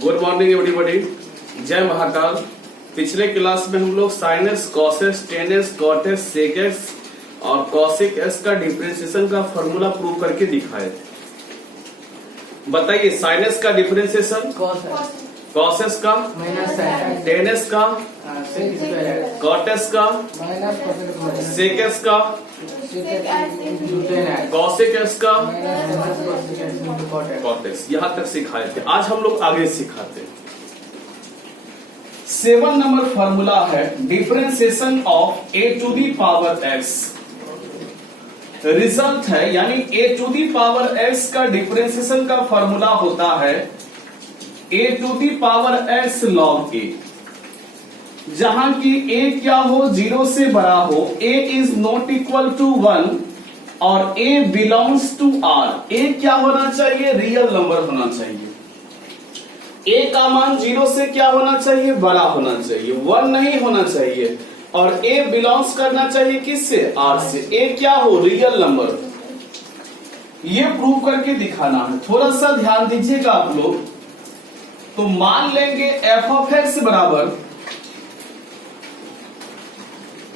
Good morning everybody. जय महाकाल। पिछले class में हम लोग साइनस, कॉसेस, टेनस, कॉटेस, सेकेस और कॉसिक एस का डिफरेंशिएशन का फॉर्मूला प्रूव करके दिखाए थे। बताइए साइनस का डिफरेंशिएशन, कॉसेस का, टेनस का, कॉटेस का, सेकेस का, कॉसिक एस का, कॉटेस। यहां तक सिखाए थे। आज हम लोग आगे सिखाते हैं। 7 नंबर फॉर्मूला है differentiation of a to the power x. Result है यानी a to the power x का डिफरेंशिएशन का फॉर्मूला होता है a to the power x log a, जहां की a क्या हो, 0 से बड़ा हो, a is not equal to 1 और a belongs to r। a क्या होना चाहिए, रियल नंबर होना चाहिए। a का मान 0 से क्या होना चाहिए, बड़ा होना चाहिए, 1 नहीं होना चाहिए। और a बिलोंग्स करना चाहिए किससे, r से। a क्या हो, रियल नंबर। ये प्रूव करके दिखाना है। थोड़ा सा ध्यान दीजिएगा आप लोग। तो मान लेंगे f ऑफ x बराबर,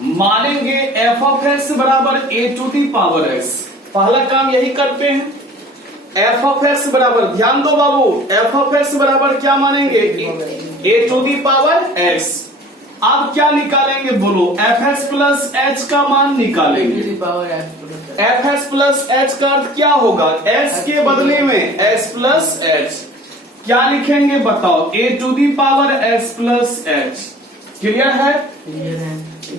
मानेंगे f ऑफ x बराबर a to the power x। पहला काम यही करते हैं। f ऑफ x बराबर, ध्यान दो बाबू, f ऑफ x बराबर क्या मानेंगे, a to the power x। अब क्या निकालेंगे बोलो, fx प्लस h का मान निकालेंगे। fx प्लस h का अर्थ क्या होगा, s के बदले में s प्लस h। क्या लिखेंगे बताओ, a to the power x plus h। Clear है?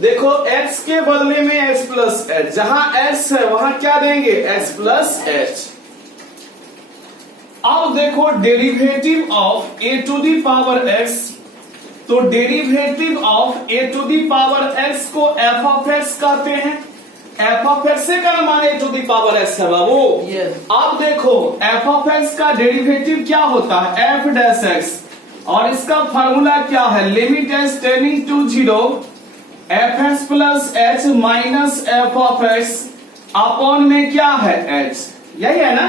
देखो x के बदले में s प्लस h, जहां s है वहां क्या देंगे, s प्लस h। अब देखो derivative of a to the power x, तो derivative of a to the power x को f ऑफ x कहते हैं। f ऑफ x से का मान a to the power x है बाबू। अब देखो f ऑफ x का डेरिवेटिव क्या होता है, f डैश x, और इसका फार्मूला क्या है, limit S tending to 0 fx plus h minus f of x upon में क्या है, h। यही है ना।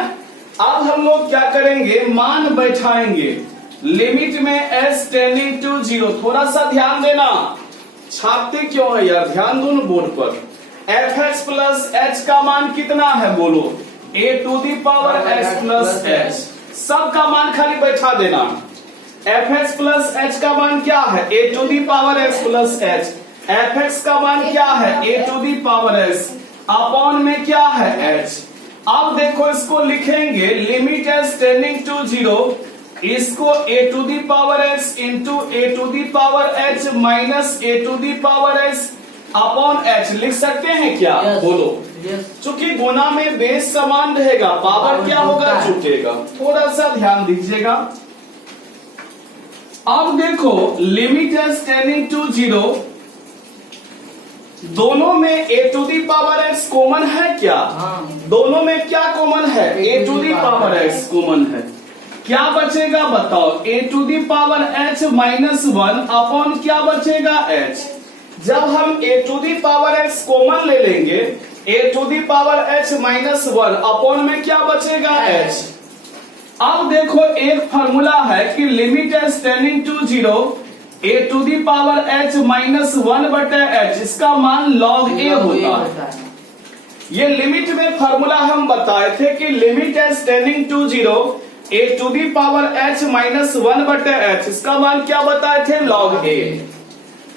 अब हम लोग क्या करेंगे, मान बैठाएंगे लिमिट में s टेंडिंग टू 0। थोड़ा सा ध्यान देना, छापते क्यों है यार, ध्यान दो ना बोर्ड पर। fx प्लस h का मान कितना है बोलो, a to the power x plus h। सबका मान खाली बैठा देना। fx प्लस h का मान क्या है, a to the power x plus h। fx का मान क्या है, a to the power x upon में क्या है, h। अब देखो इसको लिखेंगे लिमिट एस टेंडिंग टू 0, इसको a to the power x into a to the power h minus a to the power x upon h लिख सकते हैं क्या, बोलो। चूंकि गुना में बेस समान रहेगा, पावर क्या होगा, छूटेगा। थोड़ा सा ध्यान दीजिएगा। अब देखो लिमिट एस टेंडिंग टू 0, दोनों में a to the power x common है क्या, दोनों में क्या कॉमन है, a to the power x common है। क्या बचेगा बताओ, a to the power h minus 1 upon क्या बचेगा, h। जब हम a to the power x common ले लेंगे, a to the power h minus 1 upon में क्या बचेगा, h। अब देखो एक फार्मूला है कि limit S tending to 0 a to the power h minus 1 बटे h, इसका मान log a होता है। ये लिमिट में फार्मूला हम बताए थे कि limit S tending to 0 a to the power h minus 1 बटे h, इसका मान क्या बताए थे, log a।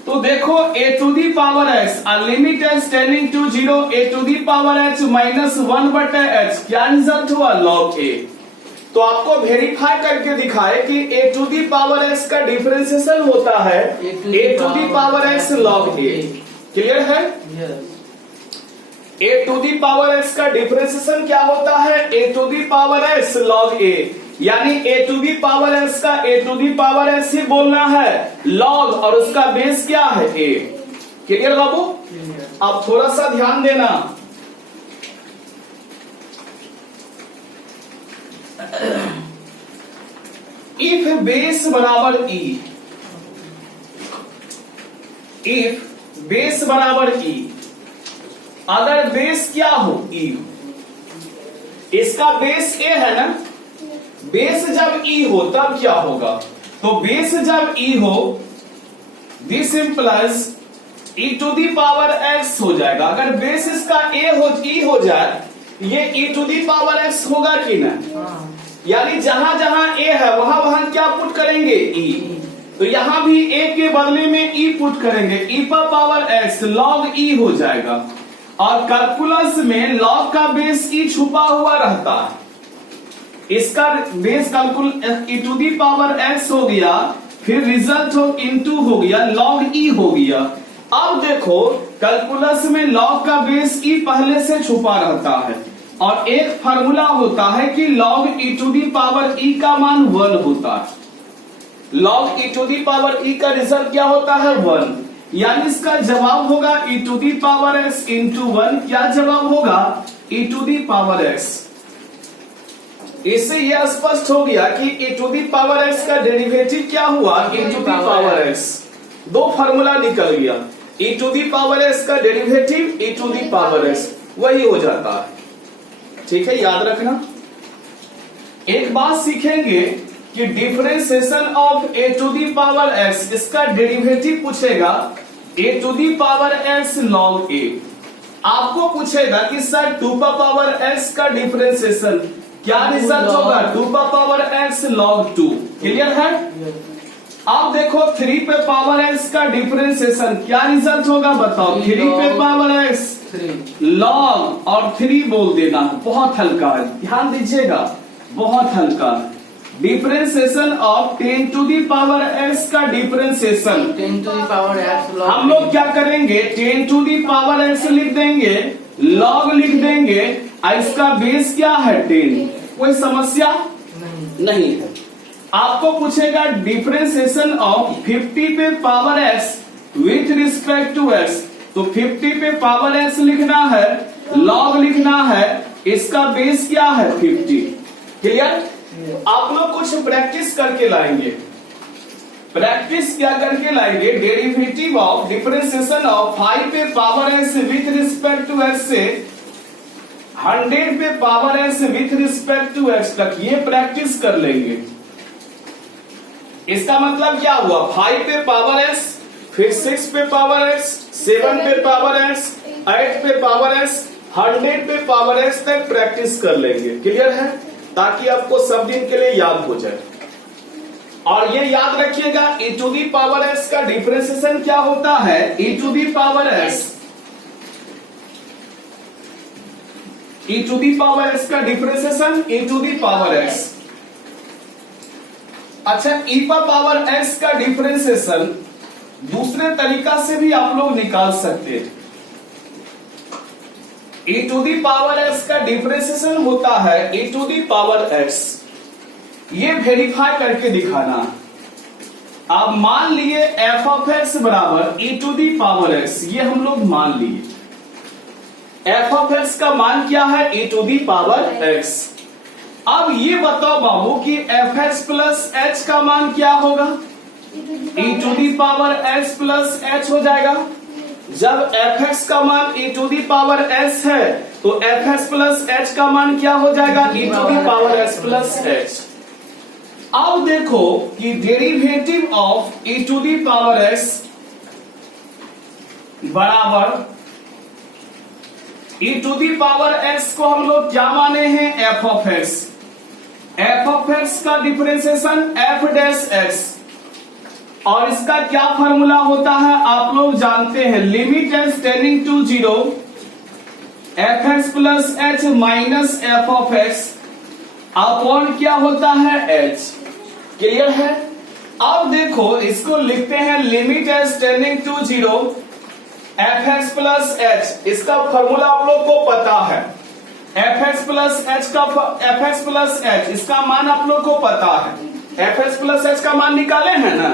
तो देखो a to the power x और limit S tending to 0 a to the power h minus 1 बटे h, क्या रिजल्ट हुआ, log a। तो आपको वेरीफाई करके दिखाए कि a to the power x का डिफरेंशिएशन होता है a to the power x log a। Clear है? a to the power x का डिफरेंशिएशन क्या होता है, a to the power x log a, यानी a to the power x का a to the power x ही बोलना है, log और उसका बेस क्या है, a। क्लियर बाबू? अब थोड़ा सा ध्यान देना। इफ बेस बराबर e, इफ बेस बराबर e, अगर बेस क्या हो, e, इसका बेस a है ना, बेस जब e हो तब क्या होगा, तो बेस जब e हो, this implies e to the power x हो जाएगा। अगर बेस इसका e हो जाए, ये e to the power x होगा कि नहीं? यानी जहां जहां a है वहां वहां क्या पुट करेंगे? e। तो यहां भी a के बदले में e पुट करेंगे, e पर पावर x log e हो जाएगा। और कैलकुलस में log का बेस e छुपा हुआ रहता है, इसका बेस कैलकुल e to the power x हो गया, फिर रिजल्ट हो इनटू हो गया, log e हो गया। अब देखो कैलकुलस में log का बेस e पहले से छुपा रहता है, और एक फार्मूला होता है कि log e to the power e का मान 1 होता है। log e to the power e का रिजल्ट क्या होता है? 1। यानी इसका जवाब होगा e to the power x into 1। क्या जवाब होगा? e to the power x। इससे यह स्पष्ट हो गया कि e to the power x का डेरिवेटिव क्या हुआ? e to the power x। दो फार्मूला निकल गया, e to the power x का derivative e to the power x वही हो जाता है। ठीक है, याद रखना। एक बात सीखेंगे कि differentiation of a to the power x, इसका डेरिवेटिव पूछेगा a to the power x log a। आपको पूछेगा कि सर 2 पर पावर x का डिफरेंशिएशन, क्या रिजल्ट होगा? 2 पर पावर x log 2। क्लियर है? अब देखो 3 पे पावर x का डिफरेंशिएशन, क्या रिजल्ट होगा बताओ? 3 पे पावर x log और 3 बोल देना, बहुत हल्का है, ध्यान दीजिएगा, बहुत हल्का है। Differentiation of 10 to the power x का differentiation, 10 to the power x log। हम लोग क्या करेंगे? 10 टू दी पावर x लिख देंगे, log लिख देंगे, और इसका बेस क्या है? 10। कोई समस्या नहीं है। आपको पूछेगा डिफरेंशिएशन ऑफ 50 पे power x with respect to x, तो 50 पे पावर x लिखना है, log लिखना है, इसका बेस क्या है? 50। क्लियर? आप लोग कुछ प्रैक्टिस करके लाएंगे। प्रैक्टिस क्या करके लाएंगे? डेरिवेटिव ऑफ डिफरेंशिएशन ऑफ 5 पे power x with respect to x से 100 पे power x with respect to x तक, ये प्रैक्टिस कर लेंगे। इसका मतलब क्या हुआ? 5 पे पावर x, फिर 6 पे पावर x, 7 पे पावर x, 8 पे पावर x, 100 पे पावर x तक प्रैक्टिस कर लेंगे। क्लियर है? ताकि आपको सब दिन के लिए याद हो जाए। और ये याद रखिएगा e to the power x का डिफरेंशिएशन क्या होता है? e to the power x, e to the power x का differentiation e to the power x। अच्छा, e पर पावर x का डिफरेंशिएशन दूसरे तरीका से भी आप लोग निकाल सकते हैं। e to the power x का डिफरेंशिएशन होता है e to the power x। ये वेरीफाई करके दिखाना। आप मान लिए f ऑफ x बराबर e to the power x, ये हम लोग मान लिए। f ऑफ x का मान क्या है? e to the power x। अब ये बताओ बाबू कि fx प्लस h का मान क्या होगा? e to the power h plus h हो जाएगा। जब fx का मान e to the power s है, तो fx प्लस h का मान क्या हो जाएगा? e to the power s plus h। अब देखो कि derivative of e to the power s बराबर e to the power s को हम लोग क्या माने हैं? f of x। f of x का डिफरेंशिएशन f डैश x, और इसका क्या फार्मूला होता है आप लोग जानते हैं, limit as tending to 0 fx plus h minus f of x upon क्या होता है? h। क्लियर है? अब देखो इसको लिखते हैं limit as tending to 0 fx plus h, इसका फार्मूला आप लोग को पता है। fx प्लस h का fx प्लस h, इसका मान आप लोग को पता है। fx प्लस h का मान निकाले हैं ना?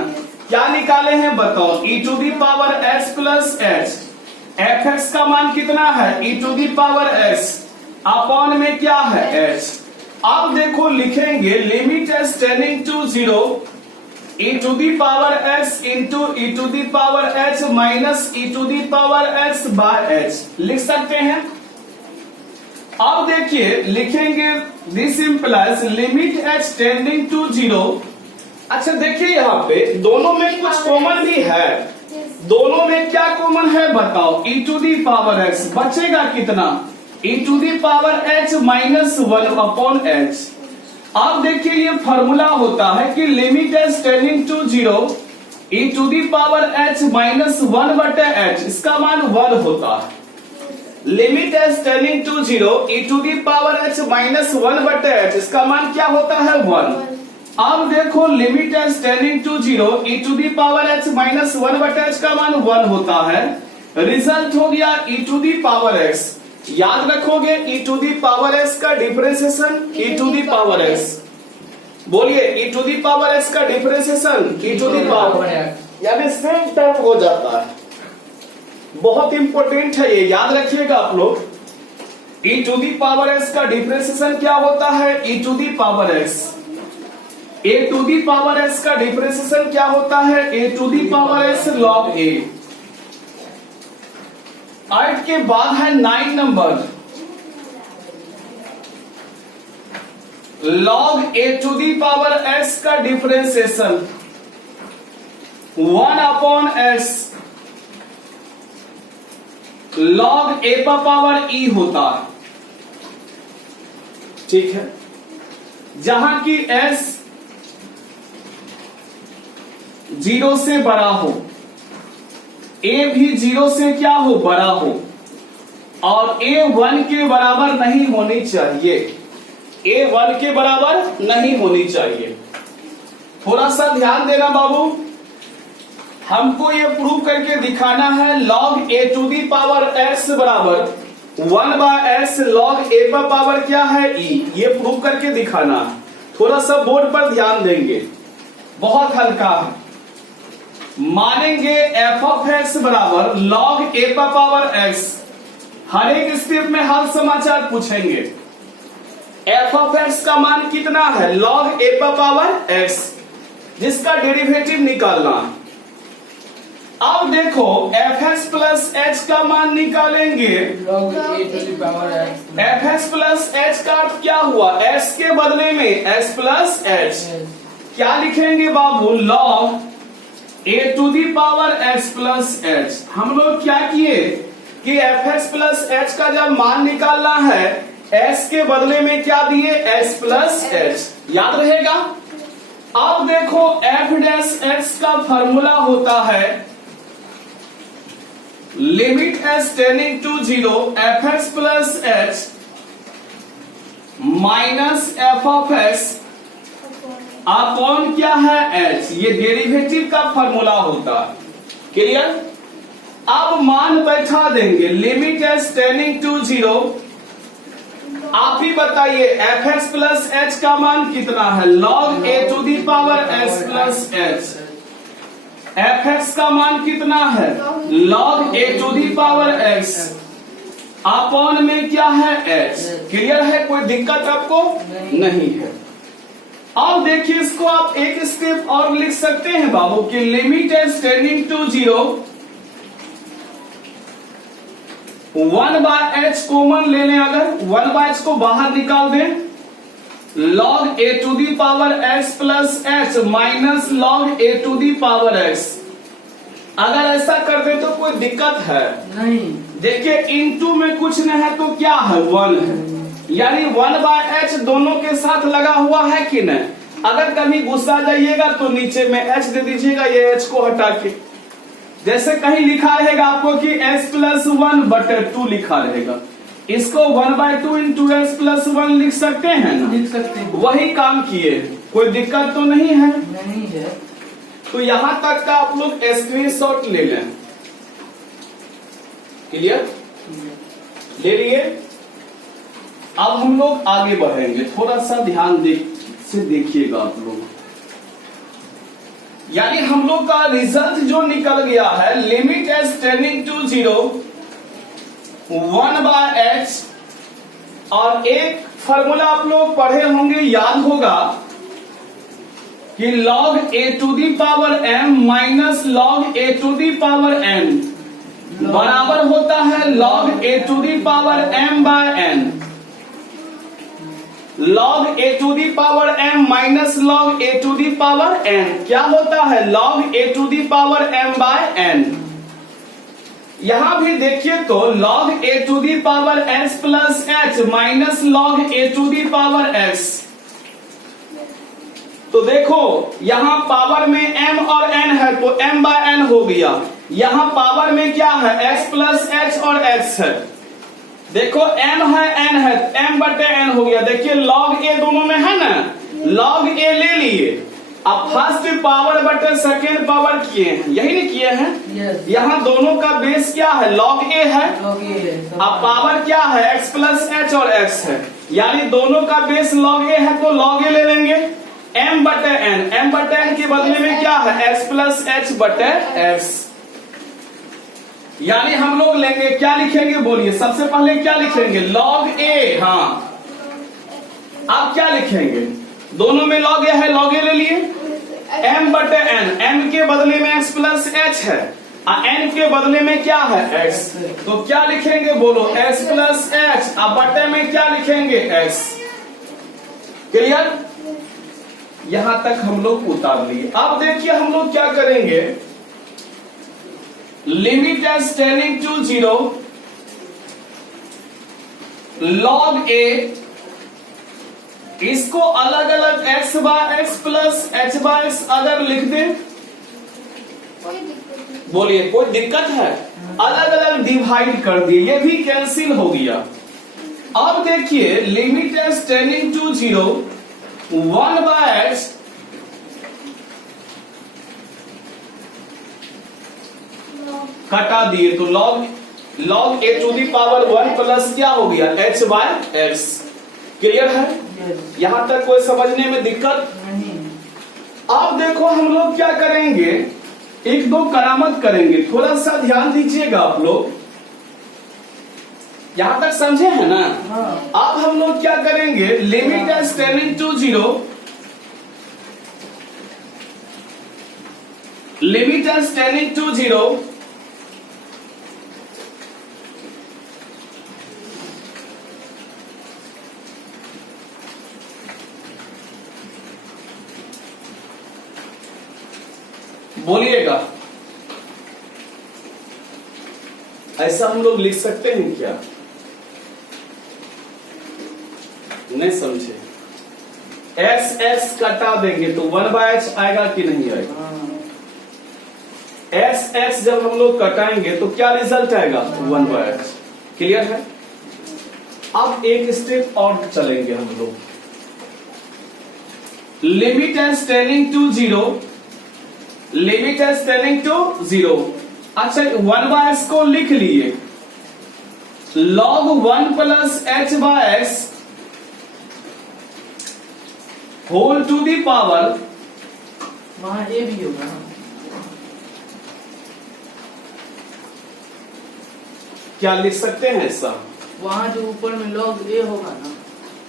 क्या निकाले हैं बताओ? e to the power s plus h। fx का मान कितना है? e to the power s upon में क्या है? h। अब देखो लिखेंगे limit as tending to 0 e to the power x into e to the power h minus e to the power x by h, लिख सकते हैं। अब देखिए लिखेंगे this implies limit as tending to 0 अच्छा देखिए यहाँ पे दोनों में कुछ कॉमन भी है। दोनों में क्या कॉमन है बताओ? e to the power x बचेगा कितना? e to the power h minus 1 upon h। अब देखिए ये फॉर्मूला होता है कि limit as tending to 0 e to the power h minus 1 बटे h, इसका मान 1 होता है। Limit as tending to 0 e to the power h minus 1 बटे h, इसका मान क्या होता है? 1। अब देखो limit as tending to 0 e to the power h minus 1 बटे h का मान 1 होता है। रिजल्ट हो गया e to the power x। याद रखोगे e to the power x का differentiation e to the power x। बोलिए e to the power x का differentiation e to the power, यानी सेम टर्म हो जाता है। बहुत इंपॉर्टेंट है ये, याद रखिएगा आप लोग। e to the power x का डिफरेंशिएशन क्या होता है? e to the power x। a to the power s का डिफरेंशिएशन क्या होता है? a to the power s log a। 8 के बाद है 9 number, log a to the power s का differentiation 1 upon s log a पर पावर e होता है। ठीक है, जहां की s 0 से बड़ा हो, a भी 0 से क्या हो? बड़ा हो, और a 1 के बराबर नहीं होनी चाहिए। a 1 के बराबर नहीं होनी चाहिए। थोड़ा सा ध्यान देना बाबू, हमको ये प्रूव करके दिखाना है log a to the power x बराबर 1 बाय s log a पर पावर क्या है? e। ये प्रूव करके दिखाना है। थोड़ा सा बोर्ड पर ध्यान देंगे, बहुत हल्का है। मानेंगे f ऑफ x बराबर log a पर पावर x। हर एक स्टेप में हाल समाचार पूछेंगे। f ऑफ x का मान कितना है? log a पर पावर x, जिसका डेरिवेटिव निकालना है। अब देखो fx प्लस h का मान निकालेंगे। log a to the power x। fx plus h का अर्थ क्या हुआ? s के बदले में s प्लस h। क्या लिखेंगे बाबू? log a to the power x plus h। हम लोग क्या किए कि fx प्लस h का जब मान निकालना है, s के बदले में क्या दिए? s plus h। याद रहेगा। अब देखो f डैश x का फॉर्मूला होता है limit as tending to 0 fx plus h minus f of x upon क्या है? h। ये डेरिवेटिव का फॉर्मूला होता है। क्लियर? अब मान बैठा देंगे लिमिट एज टेंडिंग टू 0। आप ही बताइए fx प्लस h का मान कितना है? log a to the power s plus h। fx का मान कितना है? log a to the power x upon में क्या है? h। क्लियर है? कोई दिक्कत आपको नहीं है। अब देखिए इसको आप एक स्टेप और लिख सकते हैं बाबू कि limit as tending to 0 1 by h common ले लें। अगर 1 बाय h को बाहर निकाल दें, log a to the power x plus h minus log a to the power x। अगर ऐसा कर दे तो कोई दिक्कत है? नहीं। देखिए इनटू में कुछ नहीं है तो क्या है? 1 है, यानी 1 बाय h दोनों के साथ लगा हुआ है कि नहीं? अगर कभी गुस्सा जाइएगा तो नीचे में h दे दीजिएगा, ये h को हटा के। जैसे कहीं लिखा रहेगा आपको कि s प्लस 1 बटे 2 लिखा रहेगा, इसको 1 बाय 2 इंटू s प्लस 1 लिख सकते हैं ना? लिख सकते हैं। वही काम किए, कोई दिक्कत तो नहीं है। नहीं है। तो यहां तक का आप लोग स्क्रीनशॉट ले लें। क्लियर? ले लिए। अब हम लोग आगे बढ़ेंगे, थोड़ा सा ध्यान से देखिएगा आप लोग। यानी हम लोग का रिजल्ट जो निकल गया है limit as tending to 0 1 by h, और एक फॉर्मूला आप लोग पढ़े होंगे, याद होगा कि log a to the power m minus log a to the power n बराबर होता है log a to the power m by n। Log a to the power m minus log a to the power n क्या होता है? Log a to the power m by n। यहां भी देखिए तो log a to the power s plus h minus log a to the power x। तो देखो यहां पावर में m और n है तो m बाय n हो गया। यहां पावर में क्या है? s प्लस h और x है। देखो m है n है m बटे n हो गया। देखिए log a दोनों में है ना, log a ले लिए। अब फर्स्ट पावर बटे सेकेंड पावर किए हैं, यही नहीं किए हैं? Yes. यहाँ दोनों का बेस क्या है? log a है। log A है। अब पावर क्या है? x प्लस h और x है, यानी दोनों का बेस log a है तो log a ले लेंगे। m बटे n के बदले में क्या है? x प्लस h बटे x। यानी हम लोग लेंगे, क्या लिखेंगे बोलिए? सबसे पहले क्या लिखेंगे? log a। हाँ, अब क्या लिखेंगे? दोनों में log a है, log a ले लिए। m बटे n, m के बदले में x प्लस h है, n के बदले में क्या है? x। तो क्या लिखेंगे बोलो? x plus h। अब बटे में क्या लिखेंगे? x। क्लियर? यहां तक हम लोग उतार लिए। अब देखिए हम लोग क्या करेंगे, limit as tending to 0 log a, इसको अलग अलग x by x plus h by x अगर लिख दे, बोलिए कोई दिक्कत है? अलग अलग डिवाइड कर दिए, ये भी कैंसिल हो गया। अब देखिए limit as tending to 0 1 by x कटा दिए तो log a to the power 1 plus क्या हो गया? h by x। क्लियर है? Yes. यहां तक कोई समझने में दिक्कत नहीं। अब देखो हम लोग क्या करेंगे, एक दो करामत करेंगे, थोड़ा सा ध्यान दीजिएगा आप लोग। यहां तक समझे हैं ना? हाँ। अब हम लोग क्या करेंगे, limit as tending to 0 limit as tending to 0 बोलिएगा, ऐसा हम लोग लिख सकते हैं क्या? नहीं समझे? एस एस कटा देंगे तो 1 बाय एच आएगा कि नहीं आएगा? एस एच जब हम लोग कटाएंगे तो क्या रिजल्ट आएगा? 1 बाय एच। क्लियर है? अब एक स्टेप और चलेंगे हम लोग, limit as tending to 0 limit as tending to 0। अच्छा 1 बाय x को लिख लिए, log 1 plus h by x whole to the power, वहाँ a भी होगा ना? क्या लिख सकते हैं ऐसा? वहाँ जो ऊपर में log a होगा ना?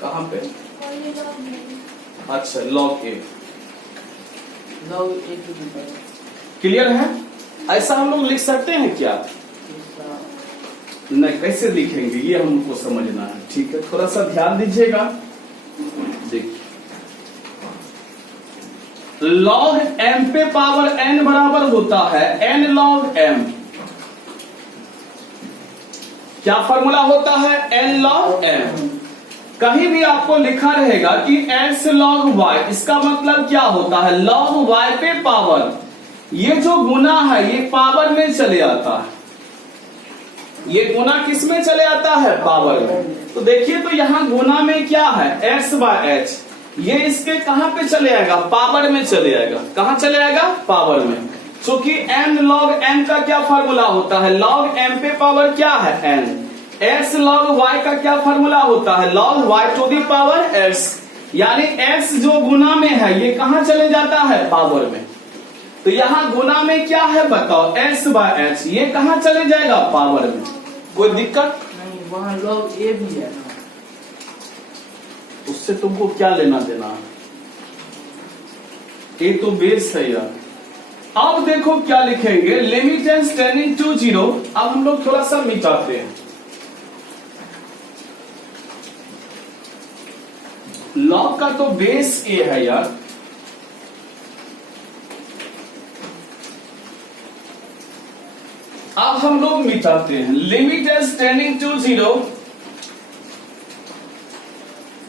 कहां पे? अच्छा log a। log a to the power। Clear है? ऐसा हम लोग लिख सकते हैं क्या? नहीं, कैसे लिखेंगे ये हमको समझना है। ठीक है, थोड़ा सा ध्यान दीजिएगा। देखिए log m पे पावर n बराबर होता है n log m। क्या फॉर्मूला होता है? n log m। कहीं भी आपको लिखा रहेगा कि x log y, इसका मतलब क्या होता है? log y पे पावर, ये जो गुना है ये पावर में चले आता है, ये गुना किस में चले आता है? पावर में। तो देखिए तो यहाँ गुना में क्या है? x बाय h, ये इसके कहां पे चले आएगा? पावर में चले आएगा। कहां चले आएगा? पावर में। क्योंकि n log m का क्या फॉर्मूला होता है? log m पे पावर क्या है? n। x log y का क्या फॉर्मूला होता है? log y to the power x। यानी x जो गुना में है ये कहां चले जाता है? पावर में। तो यहां गुना में क्या है बताओ? x बाय h, ये कहां चले जाएगा? पावर में। कोई दिक्कत नहीं, वहाँ log a भी है ना? उससे तुमको क्या लेना देना है? ये तो बेस है यार। अब देखो क्या लिखेंगे, लिमिट एज टेंडिंग टू 0। अब हम लोग थोड़ा सा मिटाते हैं, लॉग का तो बेस ए है यार। अब हम लोग मिटाते हैं। Limit S tending to 0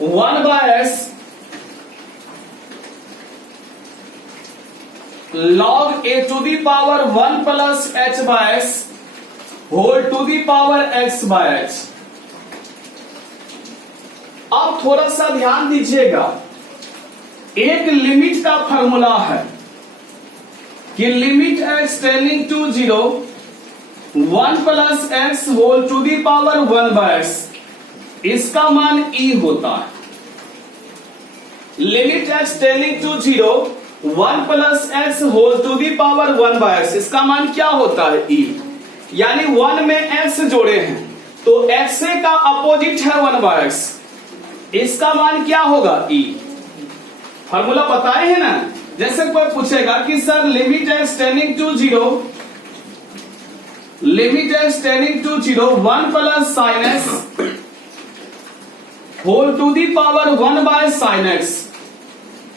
1 by s log a to the power 1 plus h by s whole to the power x by h। अब थोड़ा सा ध्यान दीजिएगा, एक लिमिट का फॉर्मूला है कि limit x tending to 0 1 plus x whole to the power 1 by x, इसका मान e होता है। Limit x tending to 0 1 plus x whole to the power 1 by x, इसका मान क्या होता है e, यानी 1 में x जोड़े हैं तो x का अपोजिट है 1 बाय एक्स, इसका मान क्या होगा e। फॉर्मूला बताए हैं ना। जैसे कोई पूछेगा कि sir limit x tending to 0 limit x tending to 0 1 plus sine x whole to the power 1 by sine x,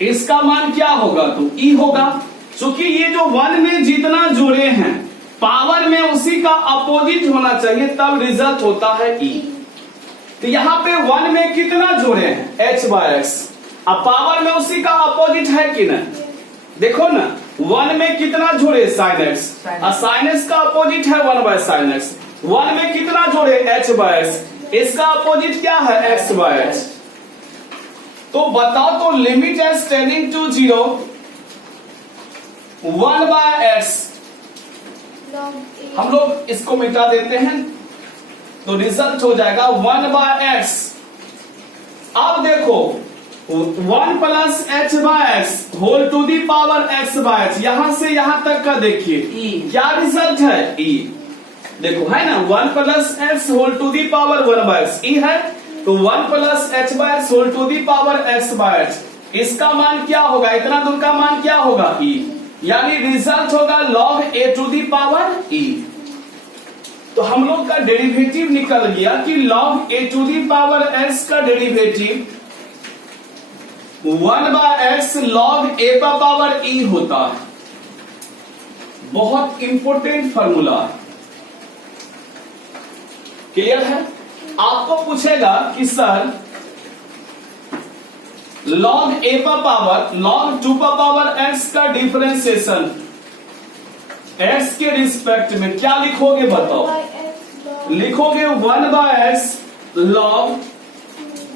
इसका मान क्या होगा तो e होगा। क्योंकि ये जो 1 में जितना जोड़े हैं पावर में उसी का अपोजिट होना चाहिए, तब रिजल्ट होता है e। तो यहां पे 1 में कितना जोड़े हैं h बाय x, अब पावर में उसी का अपोजिट है कि नहीं, देखो ना 1 में कितना जोड़े साइन x, और साइन x का अपोजिट है 1 बाय साइन x। 1 में कितना जोड़े h बाय x, इसका अपोजिट क्या है x बाय h। तो बताओ तो limit S tending to 0 1 by x, हम लोग इसको मिटा देते हैं तो रिजल्ट हो जाएगा 1 बाय एक्स। अब देखो 1 plus h by x whole to the power x by h, यहां से यहां तक का देखिए क्या रिजल्ट है e। देखो है ना 1 plus x whole to the power 1 by x e है, तो 1 plus h by x whole to the power x by h, इसका मान क्या होगा, इतना दूर का मान क्या होगा e, यानी रिजल्ट होगा log a to the power e। तो हम लोग का डेरिवेटिव निकल गया कि log a to the power x का derivative 1 by x log a का पावर e होता है। बहुत इंपॉर्टेंट फॉर्मूला है, क्लियर है। आपको पूछेगा कि सर log a का पावर log 2 का पावर x का डिफरेंशिएशन x के रिस्पेक्ट में क्या लिखोगे बताओ, लिखोगे 1 बाय x log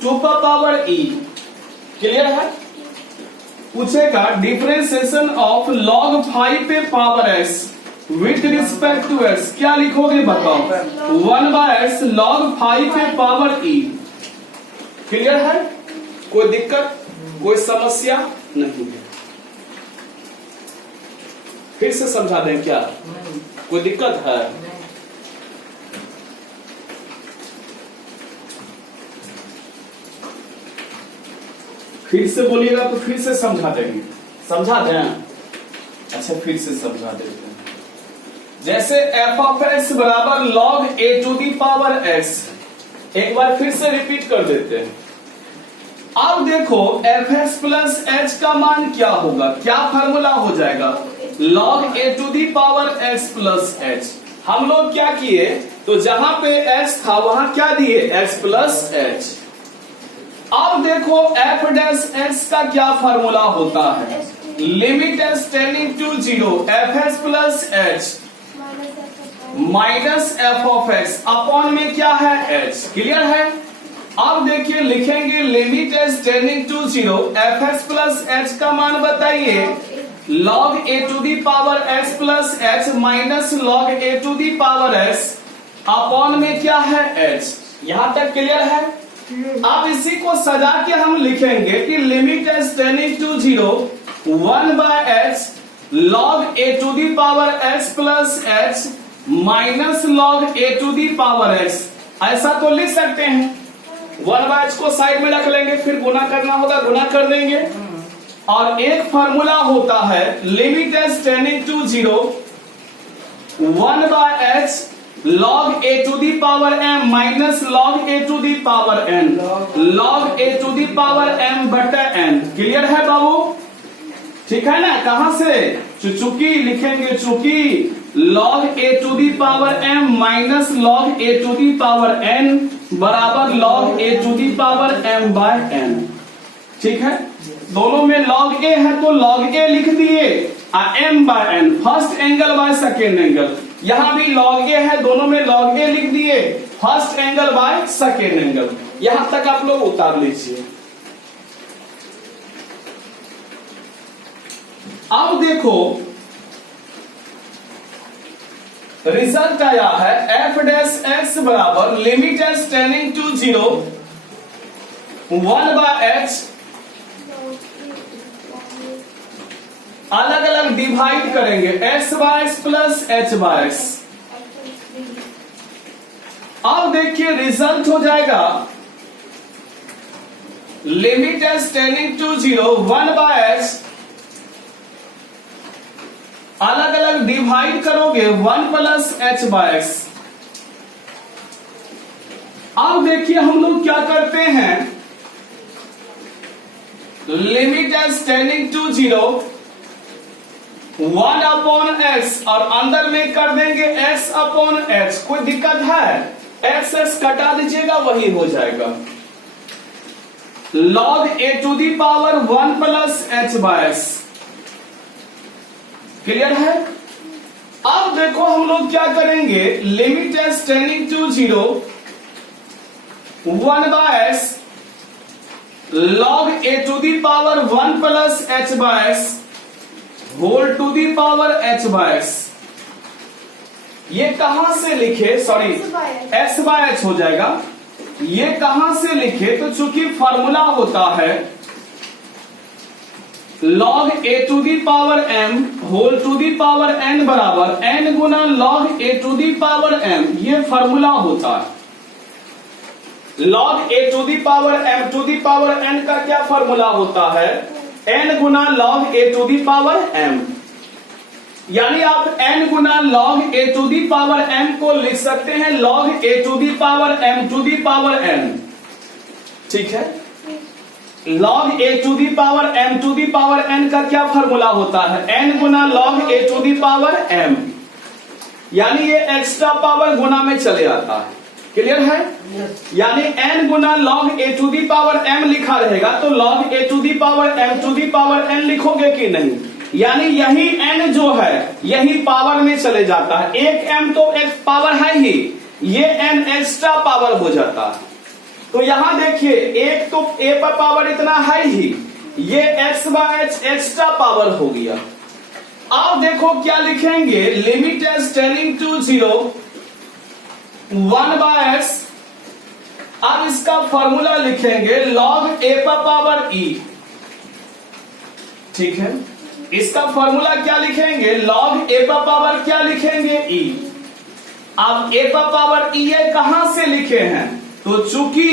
2 का पावर e, क्लियर है। पूछेगा डिफरेंशिएशन ऑफ log 5 पे power x with respect to x, क्या लिखोगे बताओ 1 बाय एक्स log 5 पे पावर e, क्लियर है। कोई दिक्कत कोई समस्या नहीं है, फिर से समझा दें क्या, कोई दिक्कत है। फिर से बोलिएगा तो फिर से समझा देंगे, समझा दें। अच्छा फिर से समझा देते हैं। जैसे f ऑफ x बराबर log a to the power x, एक बार फिर से रिपीट कर देते हैं। अब देखो fx प्लस h का मान क्या होगा, क्या फॉर्मूला हो जाएगा log a to the power x plus h। हम लोग क्या किए तो जहां पे x था वहां क्या दिए x प्लस h। अब देखो f डैश x का क्या फॉर्मूला होता है, limit s tending to 0 fx plus h minus f of x upon में क्या है h, क्लियर है। अब देखिए लिखेंगे limit S tending to 0 f x plus h का मान बताइए log a to the power x plus h minus log a to the power x upon में क्या है h, यहां तक क्लियर है। अब इसी को सजा के हम लिखेंगे कि limit S tending to 0 1 by x log a to the power x plus h minus log a to the power x, ऐसा तो लिख सकते हैं। 1 बाय h को साइड में रख लेंगे, फिर गुना करना होगा गुना कर देंगे। और एक फार्मूला होता है limit S tending to 0 1 by h log a to the power m minus log a to the power n, log a to the power m बटा n। क्लियर है बाबू? ठीक है ना? कहां से? चूंकि लिखेंगे, चूंकि log a to the power m minus log a to the power n बराबर log a to the power m by n। ठीक है? दोनों में log a है तो log a लिख दिए, m by n first angle by second angle. यहां भी log a है, दोनों में log a लिख दिए, first angle by second angle. यहां तक आप लोग उतार लीजिए। अब देखो रिजल्ट आया है f डैश x बराबर limit as tending to 0 1 by h, अलग अलग डिवाइड करेंगे x by x plus h by x। अब देखिए रिजल्ट हो जाएगा limit as tending to 0 1 by h, अलग अलग डिवाइड करोगे 1 प्लस h बाय x। अब देखिए हम लोग क्या करते हैं, limit as tending to 0 1 upon x और अंदर में कर देंगे x अपॉन h। कोई दिक्कत है? x x कटा दीजिएगा, वही हो जाएगा log a to the power 1 plus h by x। Clear है? अब देखो हम लोग क्या करेंगे, limit as tending to 0 1 by x log a to the power 1 plus h by x whole to the power h by x। ये कहां से लिखे, सॉरी x बाय h हो जाएगा। ये कहां से लिखे, तो चूंकि फॉर्मूला होता है log a to the power m whole to the power n बराबर n गुना log a to the power m। ये फॉर्मूला होता है। log a to the power m to the power n का क्या फॉर्मूला होता है, n गुना log a to the power m। यानी आप n गुना log a to the power m को लिख सकते हैं log a to the power m to the power n। ठीक है? log a to the power m to the power n का क्या फॉर्मूला होता है, n गुना log a to the power m। यानी ये एक्स्ट्रा पावर गुना में चले आता है। क्लियर है? यानी n गुना log a to the power m लिखा रहेगा तो log a to the power m to the power n लिखोगे कि नहीं? यानी यही n जो है यही पावर में चले जाता है। एक m तो एक पावर है ही, ये n एक्स्ट्रा पावर हो जाता है। तो यहां देखिए एक तो a पर पावर इतना है ही, ये x by h extra power हो गया। अब देखो क्या लिखेंगे, limit as tending to 0 1 by x। अब इसका फॉर्मूला लिखेंगे log a पर पावर e। ठीक है? इसका फॉर्मूला क्या लिखेंगे, log a पर पावर क्या लिखेंगे, e। अब a पर पावर e है, कहां से लिखे हैं, तो चूंकि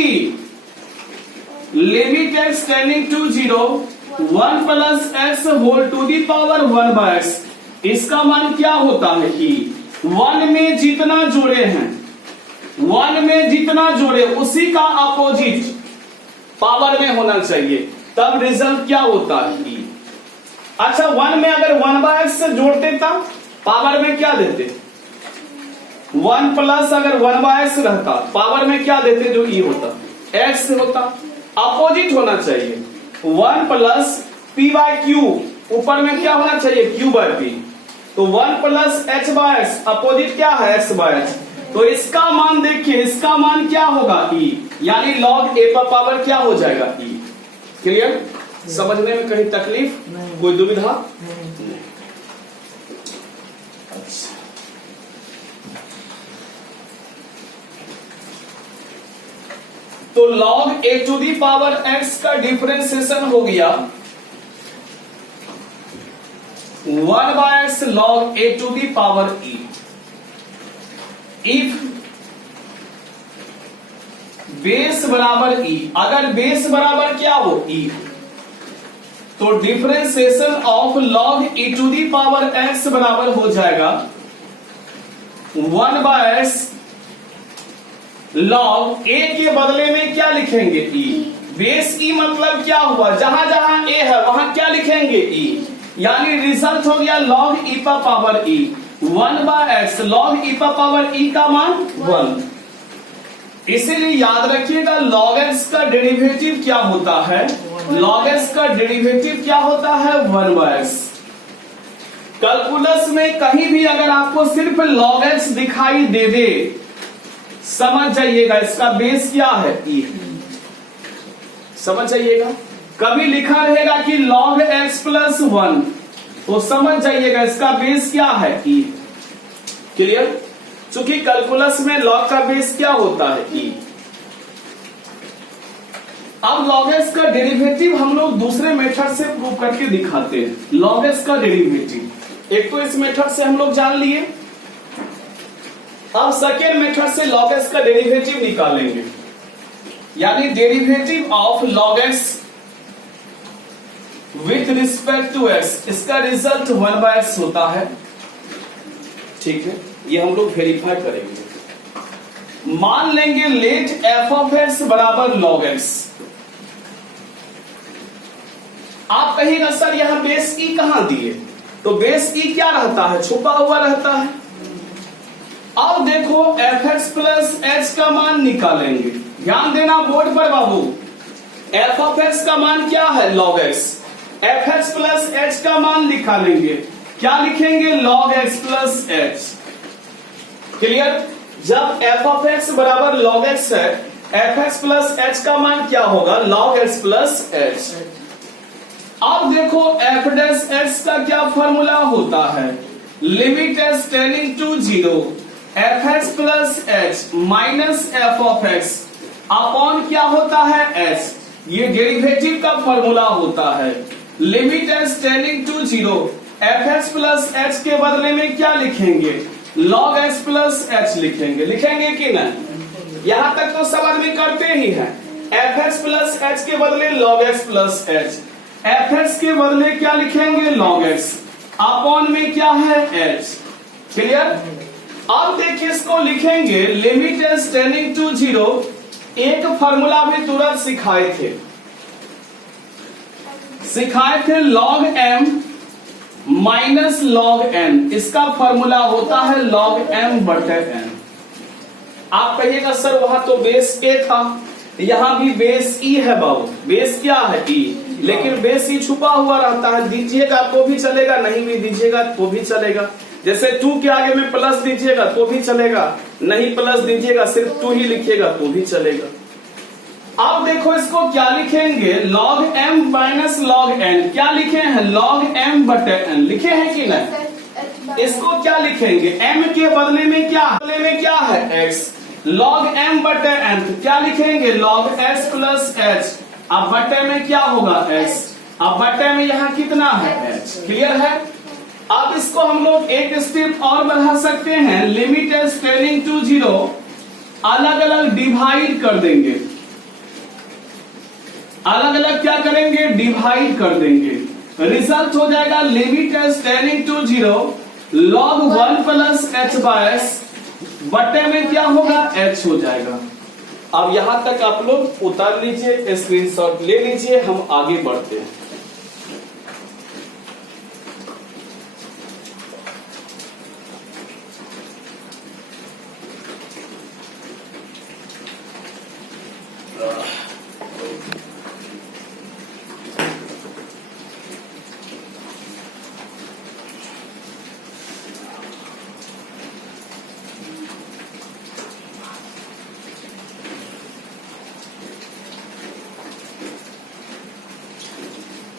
limit as tending to 0 1 plus x whole to the power 1 by x, इसका मान क्या होता है, e। 1 में जितना जोड़े हैं, 1 में जितना जोड़े उसी का अपोजिट पावर में होना चाहिए, तब रिजल्ट क्या होता है, e। अच्छा 1 में अगर 1 बाय x से जोड़ते तब पावर में क्या देते, 1 प्लस अगर 1 बाय x रहता पावर में क्या देते, जो e होता x होता। अपोजिट होना चाहिए, 1 प्लस p बाय q, ऊपर में क्या होना चाहिए, q बाय p। तो 1 plus h by x, opposite क्या है, x बाय h। तो इसका मान देखिए, इसका मान क्या होगा, e। यानी log a पर पावर क्या हो जाएगा, e। क्लियर? समझने में कहीं तकलीफ, कोई दुविधा? तो log a to the power x का डिफरेंशिएशन हो गया 1 by x log a to the power e। If base बराबर e, अगर बेस बराबर क्या हो, e, तो differentiation of log e to the power x बराबर हो जाएगा 1/s log a के बदले में क्या लिखेंगे e। बेस e मतलब क्या हुआ, जहां जहां a है वहां क्या लिखेंगे e, यानी रिजल्ट हो गया log e पर power e। 1/x log e पर पावर e का मान 1। इसीलिए याद रखिएगा log x का डेरिवेटिव क्या होता है, log x का डेरिवेटिव क्या होता है 1/x। कैलकुलस में कहीं भी अगर आपको सिर्फ log x दिखाई दे दे, समझ जाइएगा इसका बेस क्या है e। समझ जाइएगा, कभी लिखा रहेगा कि log x प्लस 1 तो समझ जाइएगा इसका बेस क्या है e। क्लियर, चूंकि कैलकुलस में log का बेस क्या होता है e। अब log x का डेरिवेटिव हम लोग दूसरे मेथड से प्रूव करके दिखाते हैं। log x का डेरिवेटिव एक तो इस मेथड से हम लोग जान लिए, अब सेकेंड मेथड से log x का डेरिवेटिव निकालेंगे, यानी derivative of log x with respect to x, इसका रिजल्ट 1/x होता है। ठीक है, ये हम लोग वेरीफाई करेंगे। मान लेंगे लेट f ऑफ x बराबर log x। आप कहिएगा सर यहां बेस e कहां दिए, तो बेस e क्या रहता है, छुपा हुआ रहता है। अब देखो fx प्लस h का मान निकालेंगे, ध्यान देना बोर्ड पर बाबू। f ऑफ x का मान क्या है log x, fx plus h का मान निकालेंगे, क्या लिखेंगे log x plus h। Clear, जब f ऑफ x बराबर log x है, fx प्लस h का मान क्या होगा log x प्लस h। अब देखो f डैश x का क्या फॉर्मूला होता है, limit s tending to 0 fx plus h minus f of x upon क्या होता है h, ये डेरिवेटिव का फॉर्मूला होता है। Limit s tending to 0 fx plus h के बदले में क्या लिखेंगे log x प्लस h लिखेंगे, लिखेंगे कि नहीं, यहां तक तो सब आदमी करते ही हैं। fx प्लस h के बदले log x plus h, fx के बदले क्या लिखेंगे log x, अपॉन में क्या है h। क्लियर, अब देखिए इसको लिखेंगे लिमिट s टेंडिंग टू 0, एक फॉर्मूला भी तुरंत सिखाए थे log m minus log n, इसका फॉर्मूला होता है log m बटे n। आप कहिएगा सर वहां तो बेस a था, यहां भी बेस e है बाबू, बेस क्या है e, लेकिन बेस e छुपा हुआ रहता है, दीजिएगा तो भी चलेगा, नहीं भी दीजिएगा तो भी चलेगा। जैसे 2 के आगे में प्लस दीजिएगा तो भी चलेगा, नहीं प्लस दीजिएगा सिर्फ 2 ही लिखिएगा तो भी चलेगा। अब देखो इसको क्या लिखेंगे log m minus log n, क्या लिखे हैं log m बटे n, लिखे हैं कि नहीं। इसको क्या लिखेंगे m के बदले में क्या है x, log m बटे n क्या लिखेंगे log x प्लस h, अब बटे में क्या होगा x, अब बटे में यहाँ कितना है h। क्लियर है, अब इसको हम लोग एक स्टेप और बढ़ा सकते हैं, लिमिट s टेंडिंग टू 0 अलग अलग डिवाइड कर देंगे, अलग अलग क्या करेंगे डिवाइड कर देंगे, रिजल्ट हो जाएगा limit s tending to 0 log 1 plus h by s, बटे में क्या होगा h हो जाएगा। अब यहां तक आप लोग उतार लीजिए, स्क्रीनशॉट ले लीजिए, हम आगे बढ़ते हैं।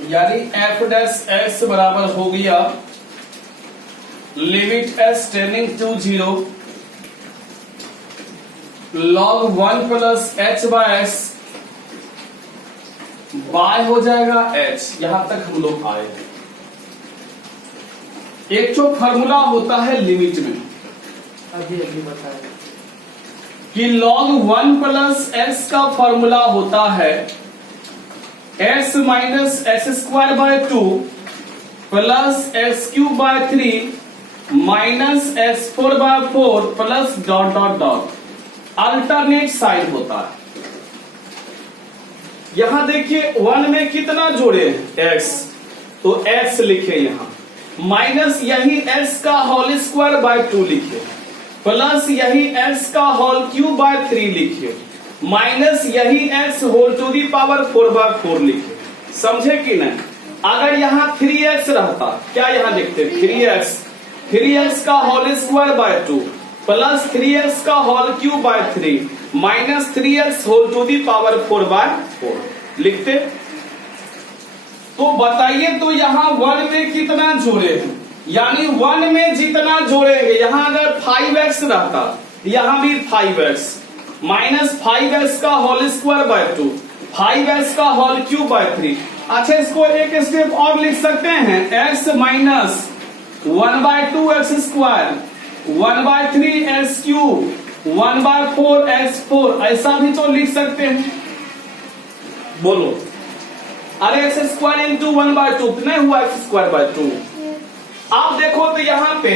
यानी f डैश x बराबर हो गया limit s tending to 0 log 1 plus h by s by हो जाएगा h। यहां तक हम लोग आए। एक जो फॉर्मूला होता है लिमिट में, अभी बताया कि log 1 प्लस s का फॉर्मूला होता है s minus x square by 2 plus x cube by 3 minus x4/4 plus dot dot dot, alternate side होता है। यहां देखिए 1 में कितना जोड़े x, तो x लिखे यहां, माइनस यही x का होल स्क्वायर बाय 2 लिखे, प्लस यही x का होल क्यूब बाय 3 लिखे, माइनस यही x whole to the power 4/4 लिखे। समझे कि नहीं? अगर यहां 3x रहता, क्या यहां लिखते 3x का whole square by 2 plus 3x का whole cube by 3 minus 3x whole to the power 4/4 लिखते। तो बताइए, तो यहां 1 में कितना जोड़े हैं, यानी 1 में जितना जोड़ेंगे, यहां अगर 5x रहता, यहां भी 5x माइनस 5x का होल स्क्वायर बाय 2, 5x का होल क्यूब बाय 3। अच्छा, इसको एक स्टेप और लिख सकते हैं, x minus 1/2 x square 1/3 x cube 1/4 x4, ऐसा भी तो लिख सकते हैं। बोलो, अरे x स्क्वायर इंटू 1/2 नहीं हुआ x स्क्वायर बाय 2। आप देखो तो यहाँ पे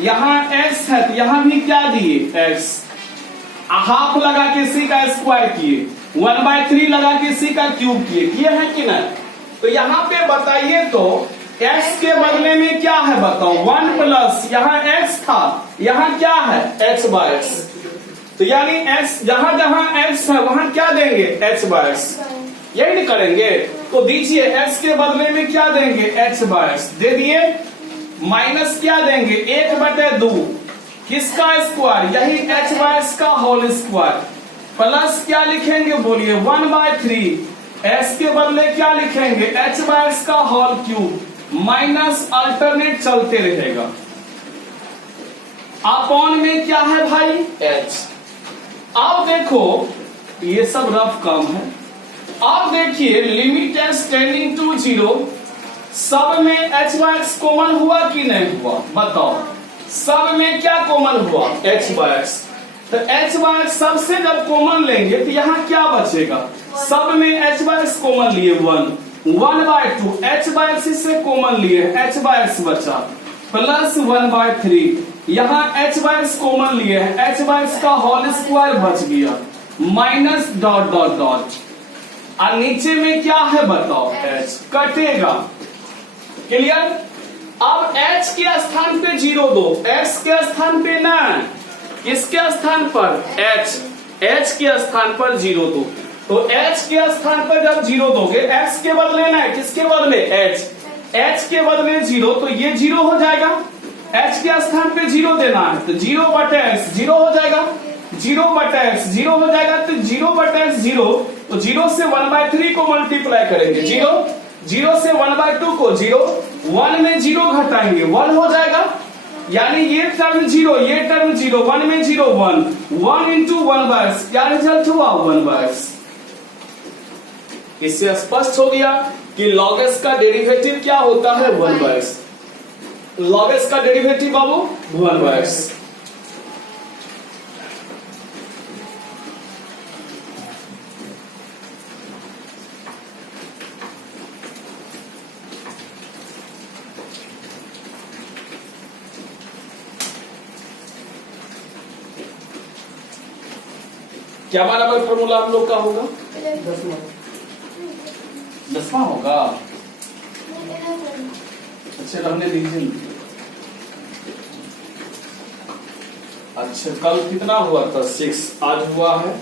यहाँ x है, तो यहाँ भी क्या दिए x, हाफ लगा के c का स्क्वायर किए, 1/3 लगा के c का क्यूब किए हैं कि नहीं? तो यहाँ पे बताइए, तो x के बदले में क्या है बताओ, 1 प्लस यहाँ x था, यहाँ क्या है x/x, तो यानी x जहां जहां x है वहां क्या देंगे h/x, यही नहीं करेंगे? तो दीजिए x के बदले में क्या देंगे h/x दे दिए, माइनस क्या देंगे 1/2 किसका स्क्वायर, यही h/x का होल स्क्वायर, प्लस क्या लिखेंगे बोलिए 1/3 x के बदले क्या लिखेंगे h/x का होल क्यूब, माइनस अल्टरनेट चलते रहेगा, अपॉन में क्या है भाई h। आप देखो ये सब रफ काम है, आप देखिए लिमिट एस टेंडिंग टू 0, सब में h/x कॉमन हुआ कि नहीं हुआ बताओ, सब में क्या कॉमन हुआ h/x, तो h/x सबसे जब कॉमन लेंगे तो यहाँ क्या बचेगा, सब में h/x कॉमन लिए 1/2 h/x से कॉमन लिए h/x बचा, प्लस 1/3 यहाँ h/x कॉमन लिए हैं, h/x का होल स्क्वायर बच गया, माइनस डॉट डॉट डॉट, और नीचे में क्या है बताओ h कटेगा। क्लियर? अब h के स्थान पे 0 दो, x के स्थान पे ना, किसके स्थान पर h के स्थान पर 0 दो, तो h के स्थान पर जब 0 दोगे, x के बदले ना, किसके बदले h के बदले 0, तो ये 0 हो जाएगा, h के स्थान पे 0 देना है, तो 0/x 0 हो जाएगा, 0/x 0 हो जाएगा, तो 0/x 0, तो 0 से 1/3 को मल्टीप्लाई करेंगे, 0 से 1/2 को 0, 1 में 0 घटाएंगे 1 हो जाएगा, यानी ये टर्म 0, ये टर्म 0, 1 में 0 1 इंटू 1/x, क्या रिजल्ट हुआ 1/x। इससे स्पष्ट हो गया कि log s का डेरिवेटिव क्या होता है 1/x, log s का डेरिवेटिव बाबू 1/x। क्या बराबर फॉर्मूला आप लोग का होगा, 10वां होगा, अच्छा रहने दीजिए। अच्छा, कल कितना हुआ था 6, आज हुआ है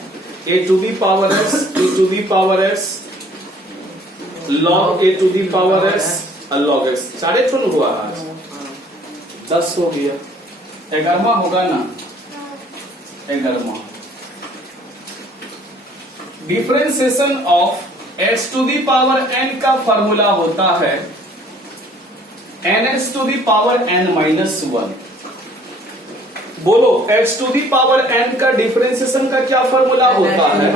a to the power x, e to the power x, log a to the power x और log x, 4 हुआ आज, 10 हो गया, 11वां होगा ना, 11वां। Differentiation of x to the power n का फॉर्मूला होता है nx to the power n minus 1। बोलो, x to the power n का डिफरेंशिएशन का क्या फॉर्मूला होता है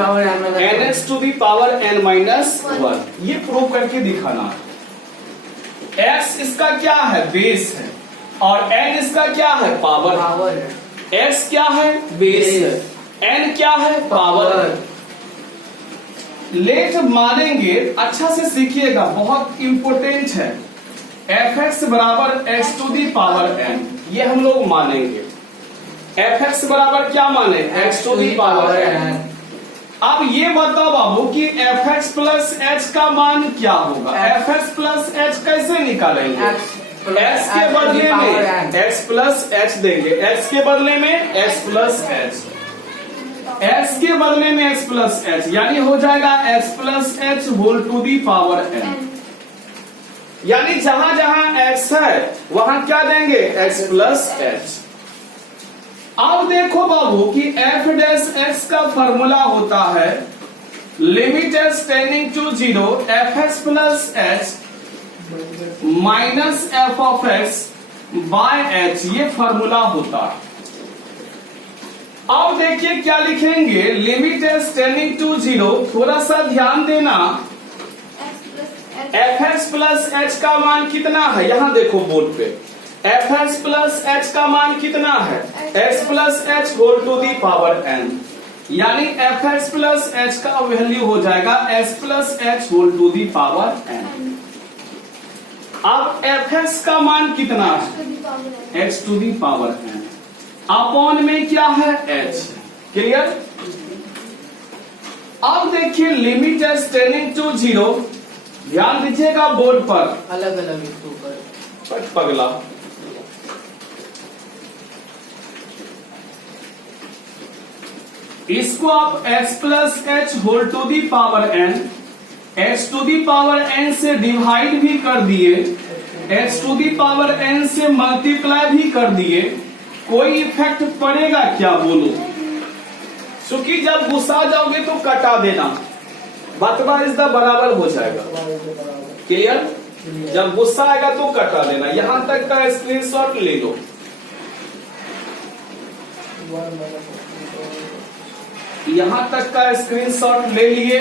nx to the power n minus 1। ये प्रूव करके दिखाना है। x इसका क्या है बेस है, और n इसका क्या है पावर है। x क्या है बेस है, n क्या है पावर है। लेट मानेंगे, अच्छा से सीखिएगा, बहुत इंपोर्टेंट है। fx बराबर x to the power n, ये हम लोग मानेंगे। एफ एक्स बराबर क्या माने, x to the power n. अब ये बताओ बाबू कि एफ एक्स प्लस एच का मान क्या होगा। एफ एक्स प्लस एच कैसे निकालेंगे, एक्स के बदले में एक्स प्लस एच देंगे, एक्स के बदले में एक्स प्लस एच, एक्स के बदले में एक्स प्लस एच, यानी हो जाएगा x plus h whole to the power n. यानी जहां जहां एक्स है वहां क्या देंगे, एक्स प्लस एच। अब देखो बाबू कि एफ डैश एक्स का फॉर्मूला होता है limit S tending to 0 f x plus h minus f of x by h, ये फॉर्मूला होता है। अब देखिए क्या लिखेंगे, लिमिट एस टेंडिंग टू 0, थोड़ा सा ध्यान देना, एफ एक्स प्लस एच का मान कितना है, यहां देखो बोर्ड पे, एफ एक्स प्लस एच का मान कितना है, x plus h whole to the power n, यानी एफ एक्स प्लस एच का वैल्यू हो जाएगा x plus h whole to the power n. अब एफ एक्स का मान कितना है, x to the power n, upon में क्या है, एच। क्लियर। अब देखिए लिमिट एस टेंडिंग टू 0, ध्यान दीजिएगा बोर्ड पर, अलग अलग इसके ऊपर पगला, इसको आप x plus h whole to the power n, x to the power n से डिवाइड भी कर दिए, x to the power n से मल्टीप्लाई भी कर दिए, कोई इफेक्ट पड़ेगा क्या बोलो। क्योंकि जब गुस्सा जाओगे तो कटा देना, बतवा इस द बराबर हो जाएगा। क्लियर। जब गुस्सा आएगा तो कटा देना, यहां तक का स्क्रीनशॉट ले लो। यहां तक का स्क्रीनशॉट ले लिए।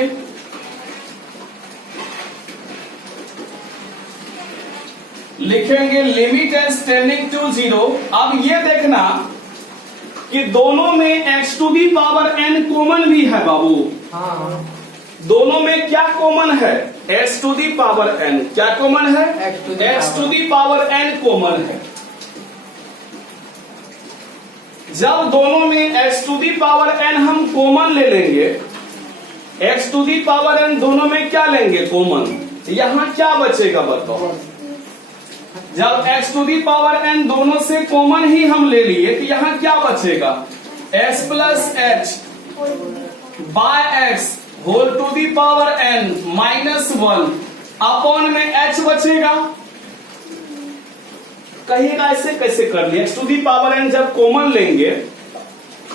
लिखेंगे लिमिट एस टेंडिंग टू 0। अब ये देखना कि दोनों में x to the power n common भी है बाबू। हाँ, दोनों में क्या कॉमन है, x to the power n, क्या कॉमन है, x to the power n common है। जब दोनों में x to the power n हम कॉमन ले लेंगे, x to the power n दोनों में क्या लेंगे, कॉमन, यहां क्या बचेगा बताओ। जब x to the power n दोनों से कॉमन ही हम ले लिए तो यहां क्या बचेगा, x plus h by x whole to the power n minus 1 upon में h बचेगा। कहिएगा ऐसे कैसे कर लिया, x to the power n जब कॉमन लेंगे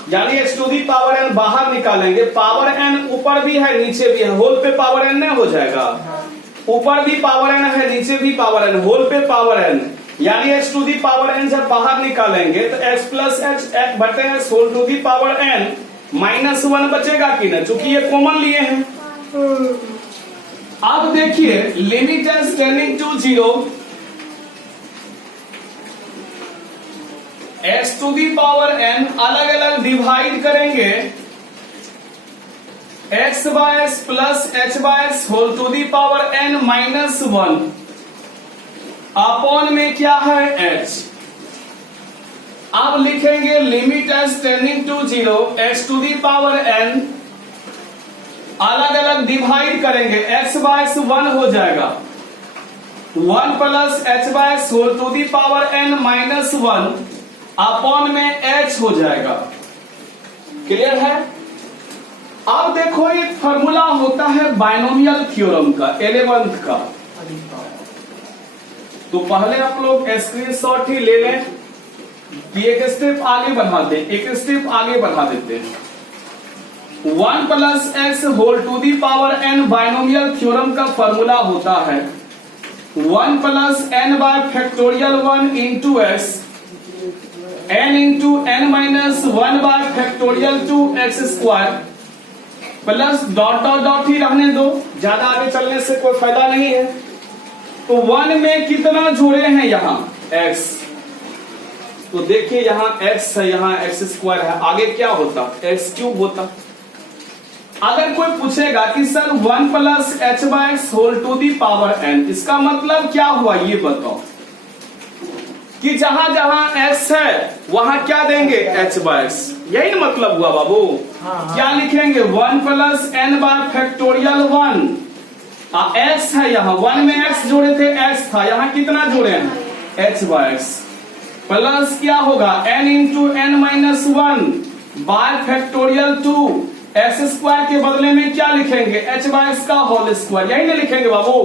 यानी x to the power n बाहर निकालेंगे, पावर n ऊपर भी है नीचे भी है, होल पे पावर n नहीं हो जाएगा, ऊपर भी पावर n है नीचे भी पावर n, होल पे पावर n, यानी x to the power n जब बाहर निकालेंगे तो x प्लस एच बटे x whole to the power n minus 1 बचेगा कि ना, चूंकि ये कॉमन लिए हैं। अब देखिए limit S tending to 0, x to the power n अलग अलग डिवाइड करेंगे, x by x plus h by x whole to the power n minus 1 upon में क्या है, h। अब लिखेंगे limit S tending to 0, x to the power n अलग अलग डिवाइड करेंगे, x बाय एक्स 1 हो जाएगा, 1 plus h by x whole to the power n minus 1 upon में h हो जाएगा। क्लियर है। अब देखो एक फॉर्मूला होता है बाइनोमियल थ्योरम का 11th का, तो पहले आप लोग स्क्रीनशॉट ही ले लें कि एक स्टेप आगे बढ़ा दे, एक स्टेप आगे बढ़ा देते हैं। 1 plus x whole to the power n binomial theorem का फॉर्मूला होता है 1 plus n by factorial 1 into x n into n minus 1 by factorial 2x square plus dot dot dot ही रहने दो, ज्यादा आगे चलने से कोई फायदा नहीं है। तो 1 में कितना जोड़े हैं यहाँ x, तो देखिए यहाँ x है, यहाँ x स्क्वायर है, आगे क्या होता, x क्यूब होता। अगर कोई पूछेगा कि sir 1 plus h by x whole to the power n, इसका मतलब क्या हुआ ये बताओ। कि जहां जहां x है वहां क्या देंगे h बाय x। यही मतलब हुआ बाबू। क्या लिखेंगे 1 plus n by factorial 1। x है यहाँ 1 में x जोड़े थे x था, यहाँ कितना जोड़े हैं h बाय x प्लस क्या होगा n into n minus 1 by factorial 2 x square के बदले में क्या लिखेंगे h बाय x का होल स्क्वायर। यही नहीं लिखेंगे बाबू।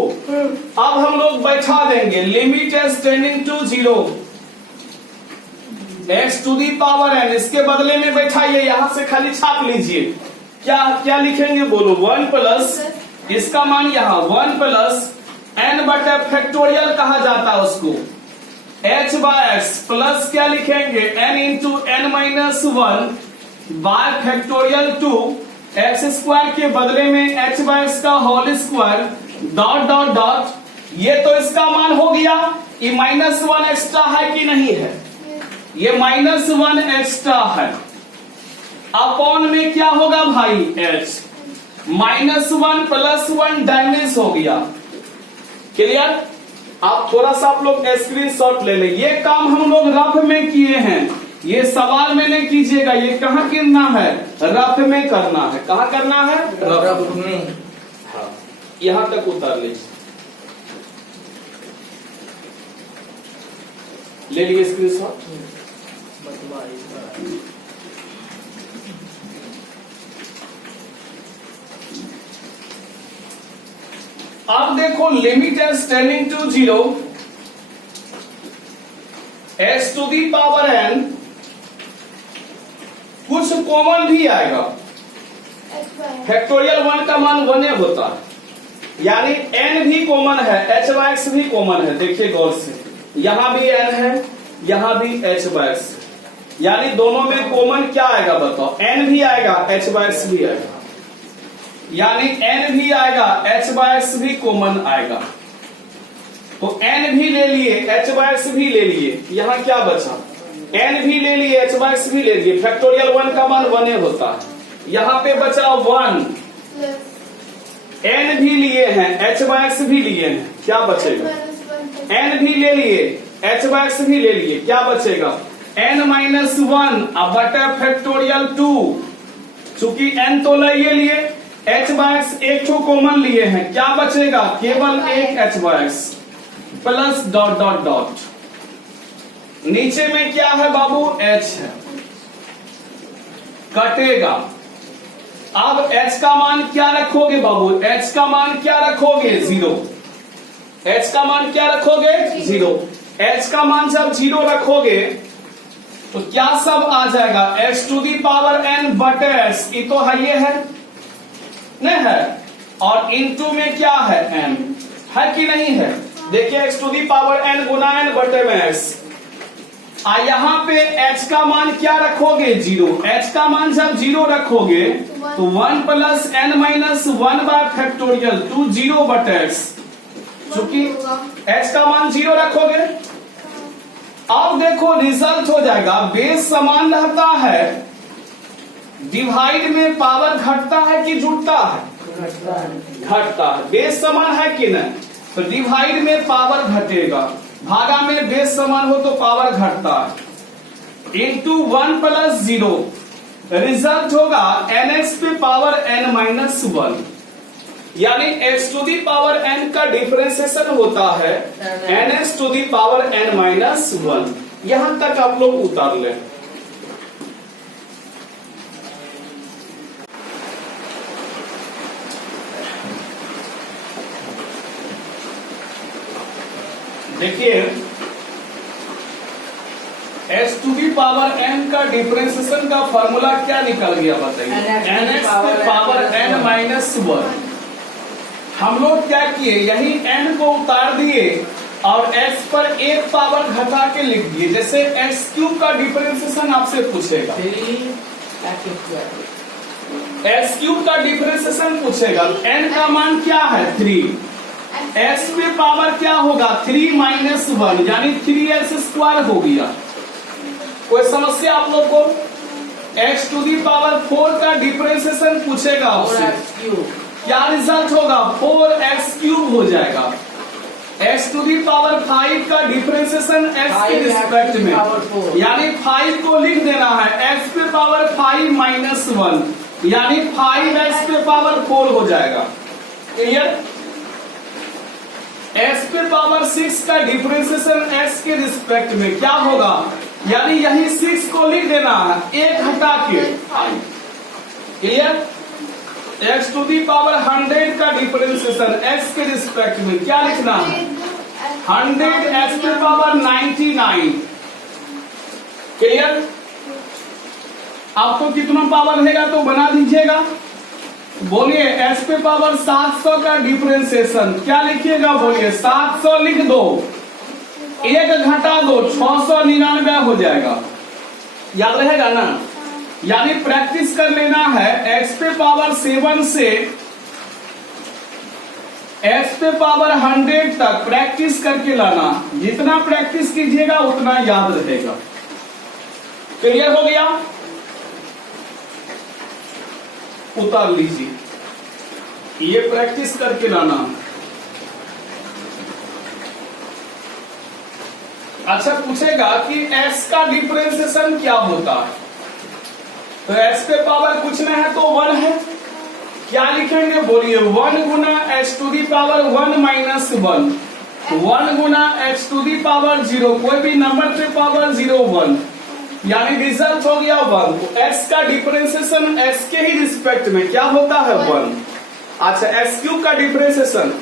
अब हम लोग बैठा देंगे limit as tending to 0 x to the power n, इसके बदले में बैठाइए, यहां से खाली छाप लीजिए। क्या क्या लिखेंगे बोलो 1 प्लस इसका मान यहाँ 1 प्लस n बटे फैक्टोरियल कहा जाता है उसको h बाय x प्लस क्या लिखेंगे n into n minus 1 by factorial 2 x square के बदले में h बाय x का whole square dot dot dot. ये तो इसका मान हो गया। ये -1 एक्स्ट्रा है कि नहीं है, ये -1 एक्स्ट्रा है। अपॉन में क्या होगा भाई h -1 प्लस 1 डैमेज हो गया। क्लियर। आप थोड़ा सा आप लोग स्क्रीनशॉट ले ले। ये काम हम लोग रफ में किए हैं, ये सवाल में नहीं कीजिएगा। ये कहाँ करना है रफ में करना है। कहाँ करना है रफ में। हाँ यहां तक उतार लीजिए, ले लिए स्क्रीनशॉट। अब देखो limit as tending to 0 x to the power n कुछ कॉमन भी आएगा। फैक्टोरियल 1 का मान 1 होता है, यानी n भी कॉमन है, h बाय x भी कॉमन है। देखिए गौर से, यहां भी n है, यहां भी h बाय x, यानी दोनों में कॉमन क्या आएगा बताओ, n भी आएगा h बाय x भी आएगा, यानी n भी आएगा h बाय x भी कॉमन आएगा। तो n भी ले लिए h बाय x भी ले लिए, यहां क्या बचा n भी ले लिए h बाय x भी ले लिए। फैक्टोरियल 1 का मान 1 होता है, यहां पे बचा 1, n भी लिए हैं h बाय x भी लिए हैं, क्या बचेगा n भी ले लिए h बाय x भी ले लिए, क्या बचेगा n माइनस 1 अब बटा फैक्टोरियल 2। चूंकि n तो ले लिए, h बाय x एक ठो कॉमन लिए हैं, क्या बचेगा केवल एक h by x plus dot dot dot. नीचे में क्या है बाबू h है, कटेगा। अब h का मान क्या रखोगे बाबू, h का मान क्या रखोगे 0, h का मान क्या रखोगे 0। h का मान जब 0 रखोगे तो क्या सब आ जाएगा x to the power n बटे s, ये तो है, ये है नहीं है, और इनटू में क्या है n है कि नहीं है। देखिए x to the power n गुना n बटे में x। यहां पे h का मान क्या रखोगे 0, h का मान जब 0 रखोगे तो 1 plus n minus 1 by factorial 2 0 बटे x। चूंकि h का मान 0 रखोगे, अब देखो रिजल्ट हो जाएगा, बेस समान रहता है, डिवाइड में पावर घटता है कि जुड़ता है, घटता है। बेस समान है कि नहीं, तो डिवाइड में पावर घटेगा, भागा में बेस समान हो तो पावर घटता है। इंटू 1 प्लस 0 रिजल्ट होगा nx पे पावर n माइनस 1, यानी x to the power n का डिफरेंशिएशन होता है nx to the power n minus 1। यहां तक आप लोग उतार लें। देखिए x to the power n का डिफरेंशिएशन का फॉर्मूला क्या निकल गया बताइए, nx पे पावर n माइनस 1। हम लोग क्या किए, यही n को उतार दिए और x पर एक पावर घटा के लिख दिए। जैसे x क्यूब का डिफरेंशिएशन आपसे पूछेगा, x क्यूब का डिफरेंशिएशन पूछेगा, n का मान क्या है 3, x पे पावर क्या होगा 3 माइनस 1, यानी 3x स्क्वायर हो गया। कोई समस्या आप लोग को, x टू दी पावर 4 का डिफरेंशिएशन पूछेगा आपसे, क्या रिजल्ट होगा 4x क्यूब हो जाएगा। x टू दी पावर 5 का डिफरेंशिएशन x के रिस्पेक्ट में, यानी 5 को लिख देना है x पे पावर 5 माइनस 1, यानी 5x पे पावर 4 हो जाएगा। क्लियर? x पे पावर 6 का डिफरेंशिएशन x के रिस्पेक्ट में क्या होगा, यानी यही 6 को लिख देना है 1 घटा के 5। Clear? x to the power 100 का डिफरेंशिएशन x के रिस्पेक्ट में क्या लिखना है, 100 x पे पावर 99। क्लियर? आपको कितना पावर रहेगा तो बना दीजिएगा। बोलिए x पे पावर 700 का डिफरेंशिएशन क्या लिखिएगा, बोलिए 700 लिख दो, 1 घटा दो 699 हो जाएगा। याद रहेगा ना? यानी प्रैक्टिस कर लेना है x पे पावर 7 से x पे पावर 100 तक प्रैक्टिस करके लाना। जितना प्रैक्टिस कीजिएगा उतना याद रहेगा। क्लियर हो गया? उतार लीजिए, ये प्रैक्टिस करके लाना। अच्छा, पूछेगा कि x का डिफरेंशिएशन क्या होता है, तो x पे पावर कुछ नहीं है तो 1 है। क्या लिखेंगे, बोलिए 1 गुना x to the power 1 minus 1, 1 गुना x टू दी पावर 0, कोई भी नंबर पे पावर 0 1, यानी रिजल्ट हो गया 1। तो x का डिफरेंशिएशन x के ही रिस्पेक्ट में क्या होता है 1। अच्छा, x क्यूब का डिफरेंशिएशन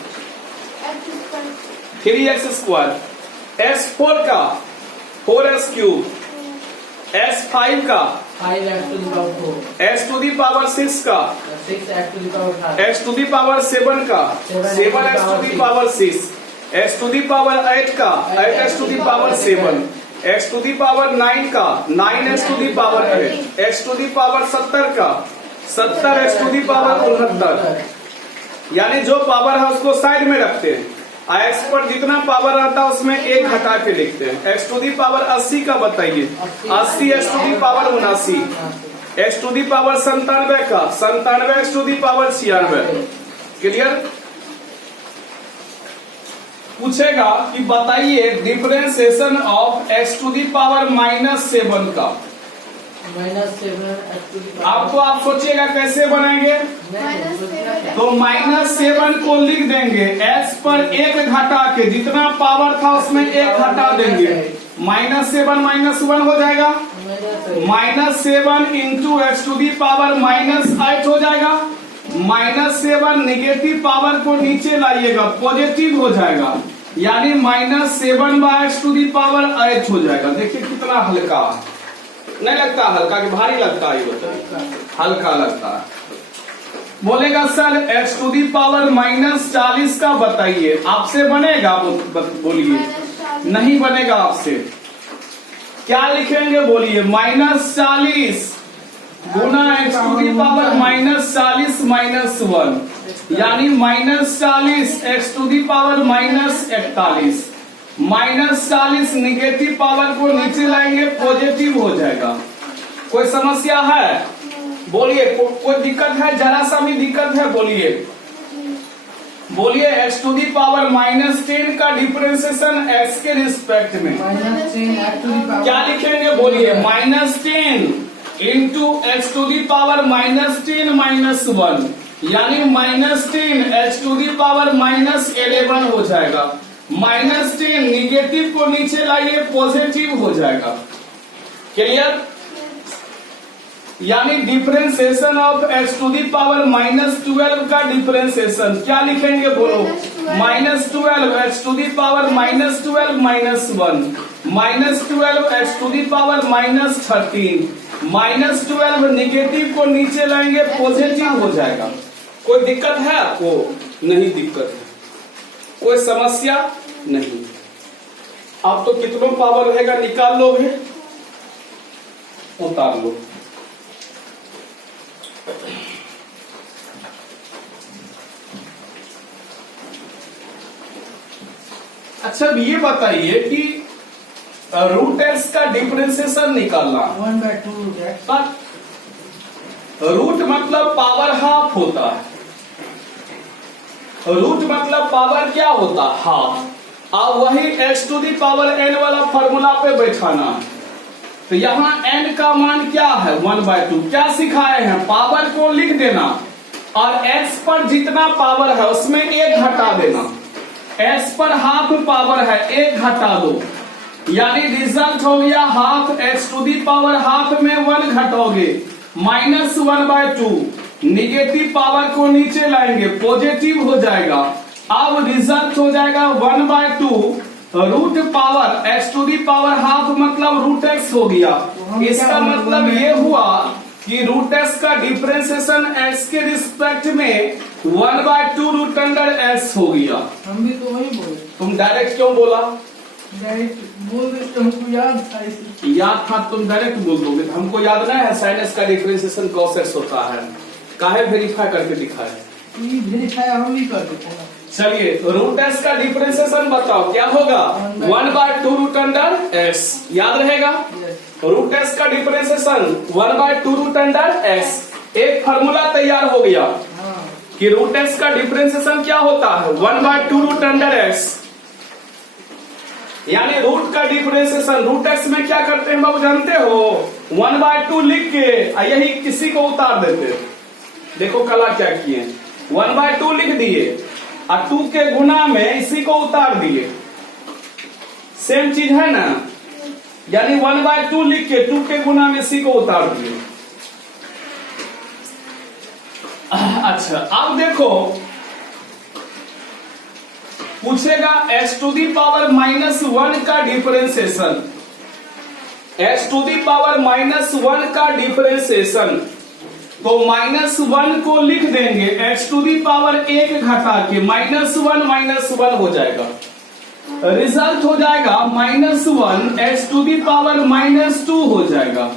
3x स्क्वायर, s4 का 4s क्यूब, s5 का 5x to the power 4, s to the power 6 का 6x to the power 5, x to the power 7 का 7x to the power 6, x to the power 8 का 8x to the power 7, x to the power 9 का 9x to the power 8, x to the power 70 का 70x to the power 69। यानी जो power है उसको side में रखते हैं, x पर जितना पावर रहता है उसमें 1 घटा के लिखते हैं। x टू दी पावर 80 का बताइए, 80 x to the power 79, x to the power 97 का 97 x to the power 96। Clear? पूछेगा कि बताइए differentiation of x to the power -7 का। -7x to the power, आपको आप सोचिएगा कैसे बनाएंगे, तो -7 को लिख देंगे x पर 1 घटा के, जितना पावर था उसमें 1 घटा देंगे, -7 -1 हो जाएगा, -7 into x to the power -8 हो जाएगा। -7 निगेटिव पावर को नीचे लाइएगा, पॉजिटिव हो जाएगा, यानी -7/x टू दी पावर 8 हो जाएगा। देखिए कितना हल्का, नहीं लगता हल्का कि भारी लगता है, ये बताइए। हल्का लगता है। बोलेगा sir x to the power -40 का बताइए, आपसे बनेगा? बोलिए नहीं बनेगा आपसे। क्या लिखेंगे, बोलिए -40 गुना x टू दी पावर -40 -1, यानी -40 x to the power -41। -40 negative power को नीचे लाएंगे, पॉजिटिव हो जाएगा। कोई समस्या है, बोलिए। कोई दिक्कत है, जरा सा भी दिक्कत है, बोलिए बोलिए। x टू दी पावर -10 का डिफरेंशिएशन x के रिस्पेक्ट में -10x to the power, क्या लिखेंगे, बोलिए -10 into x to the power -10 -1, यानी -10 x टू दी पावर -11 हो जाएगा। -10 निगेटिव को नीचे लाइए, पॉजिटिव हो जाएगा। क्लियर? यानी differentiation of x to the power -12 का डिफरेंशिएशन क्या लिखेंगे, बोलो। -12 x to the power -12 -1, -12 x to the power -13, -12 negative को नीचे लाएंगे, पॉजिटिव हो जाएगा। कोई दिक्कत है आपको? नहीं दिक्कत है, कोई समस्या नहीं। आप तो कितना पावर रहेगा निकाल लोगे, उतार लो। अच्छा, अब ये बताइए कि रूट एक्स का डिफरेंशिएशन निकालना। 1/2 root x, रूट मतलब पावर हाफ होता है। रूट मतलब पावर क्या होता है, हाफ। अब वही x to the power n वाला फॉर्मूला पे बैठाना है। तो यहाँ n का मान क्या है 1/2। क्या सिखाए हैं, पावर को लिख देना और x पर जितना पावर है उसमें 1 घटा देना। x पर हाफ पावर है, 1 घटा दो, यानी रिजल्ट हो गया half x to the power half में 1 घटाओगे -1/2। निगेटिव पावर को नीचे लाएंगे, पॉजिटिव हो जाएगा। अब रिजल्ट हो जाएगा 1/2 root power x to the power half मतलब रूट x हो गया। इसका मतलब ये हुआ कि रूट x का डिफरेंशिएशन x के रिस्पेक्ट में 1/2 रूट अंडर x हो गया। हम भी तो वही बोले। तुम डायरेक्ट क्यों बोला? डायरेक्ट बोल दे तो हमको याद था इसलिए। याद था, तुम डायरेक्ट बोल दोगे। तो हमको याद नहीं है साइन x का डिफरेंशिएशन cos x होता है। काहे वेरीफाई करके दिखाए? ये वेरीफाई हम भी कर देते हैं। चलिए रूट x का डिफरेंशिएशन बताओ क्या होगा 1/2 रूट अंडर x। याद रहेगा? रूट x का डिफरेंशिएशन 1/2 रूट अंडर x। एक फार्मूला तैयार हो गया कि रूट x का डिफरेंशिएशन क्या होता है 1/2 रूट अंडर x। यानी रूट का डिफरेंशिएशन रूट x में क्या करते हैं बाबू जानते हो, 1/2 लिख के यही किसी को उतार देते। देखो कला क्या किए, 1/2 लिख दिए और 2 के गुना में इसी को उतार दिए। सेम चीज है ना, यानी 1/2 लिख के 2 के गुना में इसी को उतार दिए। अच्छा अब देखो पूछेगा x टू दी पावर -1 का differentiation. x to the power -1 का डिफरेंशिएशन तो -1 को लिख देंगे x टू दी पावर 1 घटा के -1 हो जाएगा। रिजल्ट हो जाएगा -1 x टू दी पावर -2 हो जाएगा।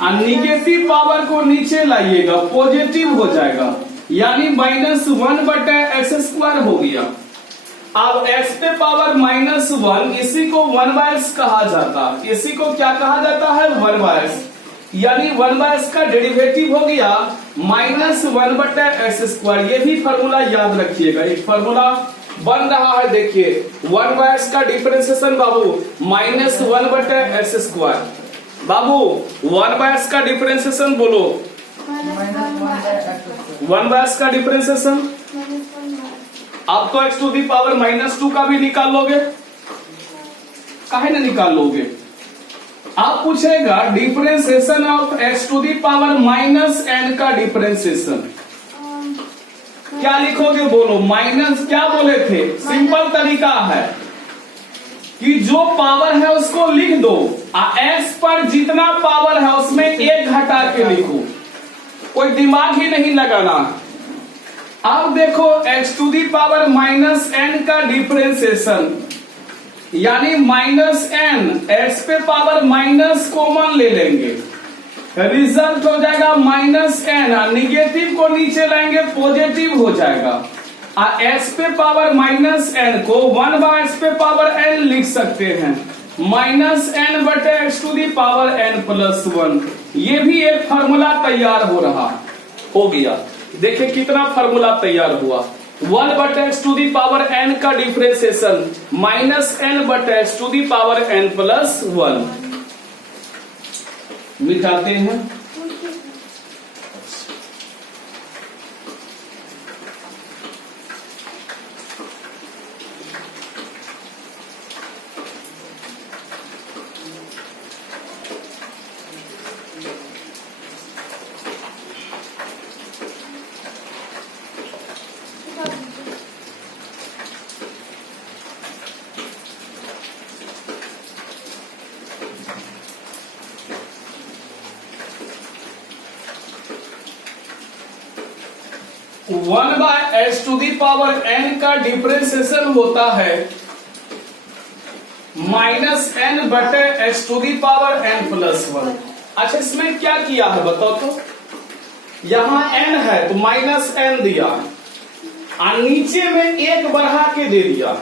और निगेटिव पावर को नीचे लाइएगा, पॉजिटिव हो जाएगा, यानी -1/x² हो गया। अब x पे पावर -1 इसी को 1/x कहा जाता है। इसी को क्या कहा जाता है 1/x, यानी 1/x का डेरिवेटिव हो गया -1/x²। ये भी फॉर्मूला याद रखिएगा, एक फॉर्मूला बन रहा है। देखिए 1/x का डिफरेंशिएशन बाबू -1/x²। बाबू 1/x का डिफरेंशिएशन बोलो, 1/x का डिफरेंशिएशन। आप तो x टू दी पावर -2 का भी निकाल लोगे, काहे ना निकाल लोगे। आप पूछेगा differentiation of x to the power -n का डिफरेंशिएशन क्या लिखोगे बोलो। माइनस क्या बोले थे, सिंपल तरीका है कि जो पावर है उसको लिख दो, x पर जितना पावर है उसमें 1 घटा के लिखो, कोई दिमाग ही नहीं लगाना। अब देखो x to the power -n का डिफरेंशिएशन यानी -n, x पे पावर माइनस कॉमन ले लेंगे, रिजल्ट हो जाएगा -n। निगेटिव को नीचे लाएंगे, पॉजिटिव हो जाएगा। और x पे पावर -n को 1/x पे पावर n लिख सकते हैं, -n/x to the power n+1। ये भी एक फार्मूला तैयार हो गया। देखिए कितना फार्मूला तैयार हुआ, 1/x to the power n का डिफरेंशिएशन -n/x to the power n+1। मिटाते हैं। One by h to the power n का डिफरेंशिएशन होता है -n/h to the power n+1। अच्छा इसमें क्या किया है बताओ तो, यहां n है तो -n दिया और नीचे में 1 बढ़ा के दे दिया।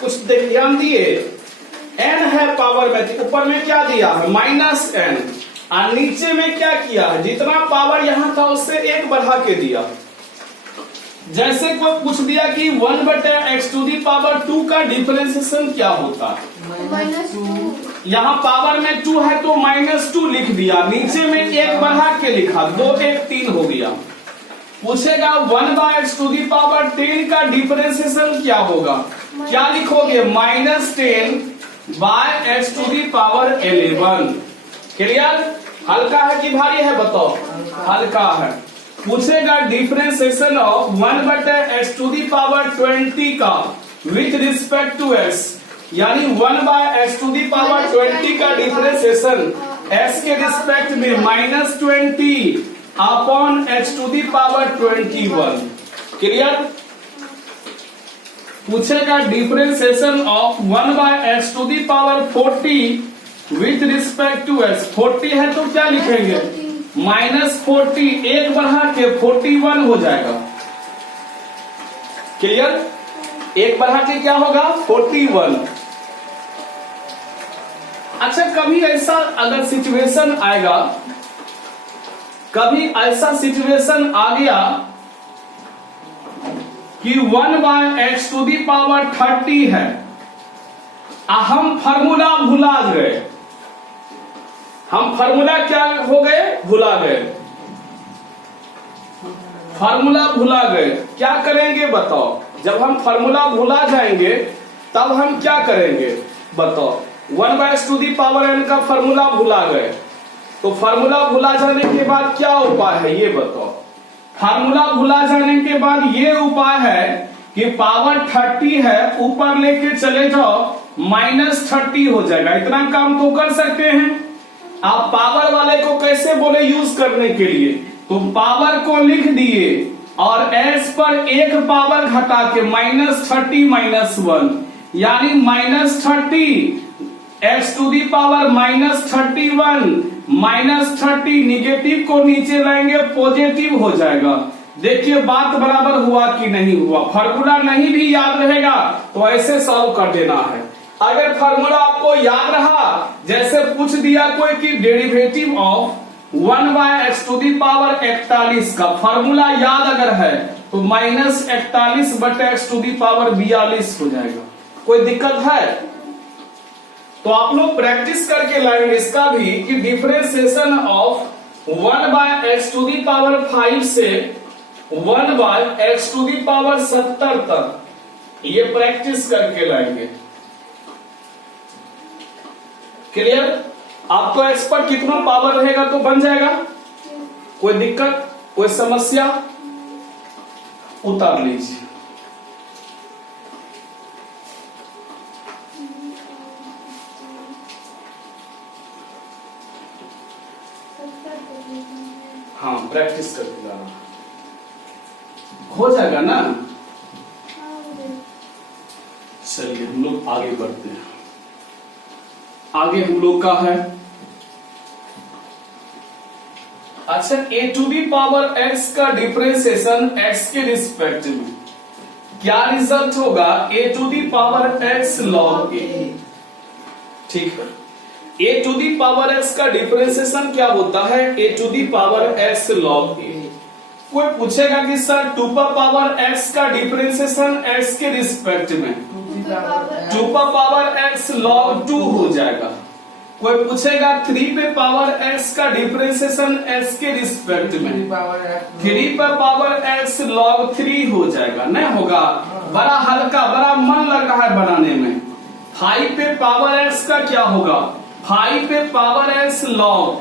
कुछ ध्यान दिए, n है पावर में, ऊपर में क्या दिया है -n और नीचे में क्या किया है, जितना पावर यहां था उससे 1 बढ़ा के दिया। जैसे कोई पूछ दिया कि 1/x⁴ का डिफरेंशिएशन क्या होता है, -2 यहाँ पावर में 2 है तो -2 लिख दिया, नीचे में 1 बढ़ा के लिखा, 2 1 3 हो गया। पूछेगा 1/x⁻10 का डिफरेंशिएशन क्या होगा, क्या लिखोगे, -10/x⁻11। क्लियर? हल्का है कि भारी है बताओ, हल्का है। पूछेगा डिफरेंशिएशन ऑफ 1/x⁻20 का विथ रिस्पेक्ट टू x, यानी 1/x⁻20 का डिफरेंशिएशन x के रिस्पेक्ट में -20/x⁻21। क्लियर? पूछेगा differentiation of 1/x⁴ with respect to x, 40 है तो क्या लिखेंगे, -40, 1 बढ़ा के 41 हो जाएगा। क्लियर? 1 बढ़ा के क्या होगा, 41। अच्छा, कभी ऐसा अगर सिचुएशन आएगा, कभी ऐसा सिचुएशन आ गया कि 1/x⁻30 है, हम फार्मूला भुला गए, हम फार्मूला क्या हो गए, भुला गए, फार्मूला भुला गए। क्या करेंगे बताओ, जब हम फार्मूला भुला जाएंगे तब हम क्या करेंगे बताओ, 1/n का फार्मूला भुला गए, तो फार्मूला भुला जाने के बाद क्या उपाय है ये बताओ। फार्मूला भुला जाने के बाद ये उपाय है कि पावर 30 है, ऊपर लेके चले जाओ, -30 हो जाएगा। इतना काम तो कर सकते हैं। आप पावर वाले को कैसे बोले यूज करने के लिए, तो पावर को लिख दिए और s पर एक पावर घटा के -30 -1, यानी -30 x⁻−31 -30 निगेटिव को नीचे लाएंगे, पॉजिटिव हो जाएगा। देखिए बात बराबर हुआ कि नहीं हुआ। फार्मूला नहीं भी याद रहेगा तो ऐसे सॉल्व कर देना है। अगर फार्मूला आपको याद रहा, जैसे पूछ दिया कोई कि डेरिवेटिव ऑफ 1/x⁻41 का फार्मूला याद अगर है तो -41/x⁻42 हो जाएगा। कोई दिक्कत है? तो आप लोग प्रैक्टिस करके लाएंगे इसका भी कि डिफरेंशिएशन ऑफ 1/x⁵ से 1/x⁻70 तक ये प्रैक्टिस करके लाएंगे। क्लियर? आप तो x पर कितना पावर रहेगा तो बन जाएगा। कोई दिक्कत, कोई समस्या, उतार लीजिए। हाँ, प्रैक्टिस करके लाना, हो जाएगा ना। चलिए हम लोग आगे बढ़ते हैं। आगे हम लोग का है, अच्छा, a⁻x का डिफरेंशिएशन x के रिस्पेक्ट में क्या रिजल्ट होगा, a⁻x log a। ठीक है, a⁻x का डिफरेंशिएशन क्या होता है, a⁻x log a। कोई पूछेगा कि सर 2⁻x का डिफरेंशिएशन x के रिस्पेक्ट में 2⁻x log 2 हो जाएगा। कोई पूछेगा 3⁻x का डिफरेंशिएशन x के रिस्पेक्ट में 3⁻x log 3 हो जाएगा। नहीं होगा? बड़ा हल्का, बड़ा मन लग रहा है बनाने में। 5⁻x का क्या होगा, 5⁻x log,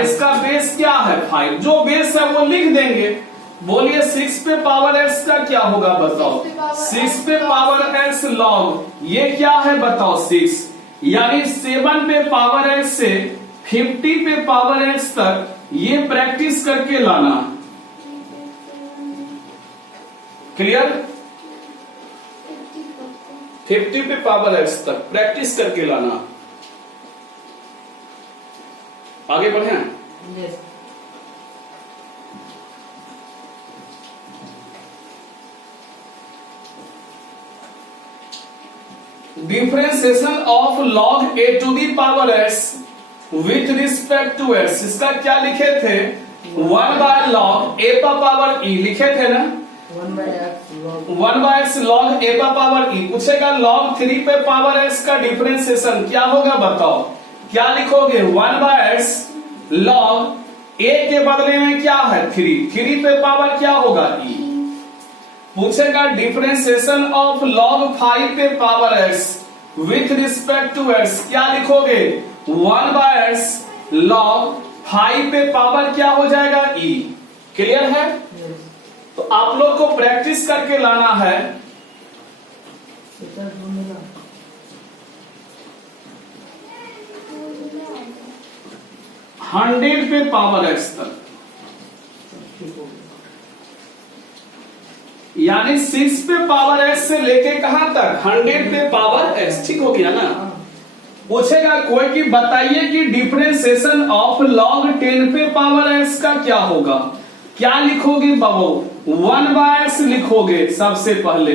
इसका बेस क्या है 5, जो बेस है वो लिख देंगे। बोलिए 6⁻x का क्या होगा बताओ, 6⁻x log, ये क्या है बताओ 6, यानी 7⁻x से 50⁻x तक ये प्रैक्टिस करके लाना। क्लियर? 50⁻x तक प्रैक्टिस करके लाना। आगे बढ़े। yes. Differentiation of log a⁻x with respect to x, इसका क्या लिखे थे, 1/log a⁻e लिखे थे ना, 1/x 1/x log a का पावर e। पूछेगा log 3 पे पावर x का डिफरेंशिएशन क्या होगा बताओ, क्या लिखोगे? 1/x log a के बदले में क्या है 3 पे पावर क्या होगा e। पूछेगा डिफरेंशिएशन ऑफ log 5 पे power x with respect to x, क्या लिखोगे? 1/x log 5 पे पावर क्या हो जाएगा e। क्लियर है? तो आप लोग को प्रैक्टिस करके लाना है। 100 पे पावर x तक, यानी 6 पे पावर x से लेके कहां तक? 100 पे पावर x। ठीक हो गया ना? पूछेगा कोई कि बताइए कि डिफरेंशिएशन ऑफ log 10 पे पावर x का क्या होगा, क्या लिखोगे बाबू? 1/x लिखोगे सबसे पहले,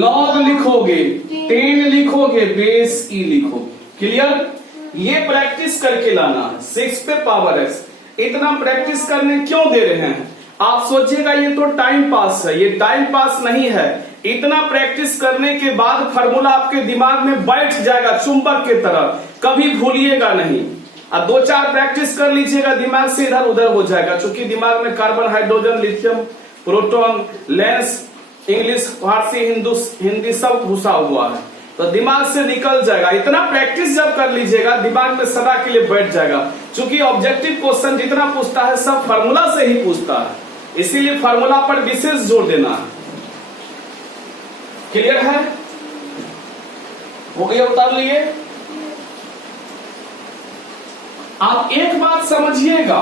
log लिखोगे, 10 लिखोगे, बेस e लिखोगे। क्लियर? ये प्रैक्टिस करके लाना है। 6 पे पावर x, इतना प्रैक्टिस करने क्यों दे रहे हैं? आप सोचिएगा ये तो टाइम पास है, ये टाइम पास नहीं है। इतना प्रैक्टिस करने के बाद फार्मूला आपके दिमाग में बैठ जाएगा चुंबक की तरह, कभी भूलिएगा नहीं। अब 2-4 प्रैक्टिस कर लीजिएगा, दिमाग से इधर उधर हो जाएगा, क्योंकि दिमाग में carbon, hydrogen, lithium, proton, lens, English, फारसी, हिंदी सब घुसा हुआ है, तो दिमाग से निकल जाएगा। इतना प्रैक्टिस जब कर लीजिएगा दिमाग में सदा के लिए बैठ जाएगा, क्योंकि ऑब्जेक्टिव क्वेश्चन जितना पूछता है सब फार्मूला से ही पूछता है, इसीलिए फार्मूला पर विशेष जोर देना है। क्लियर है? हो गया? उतार लिए? आप एक बात समझिएगा,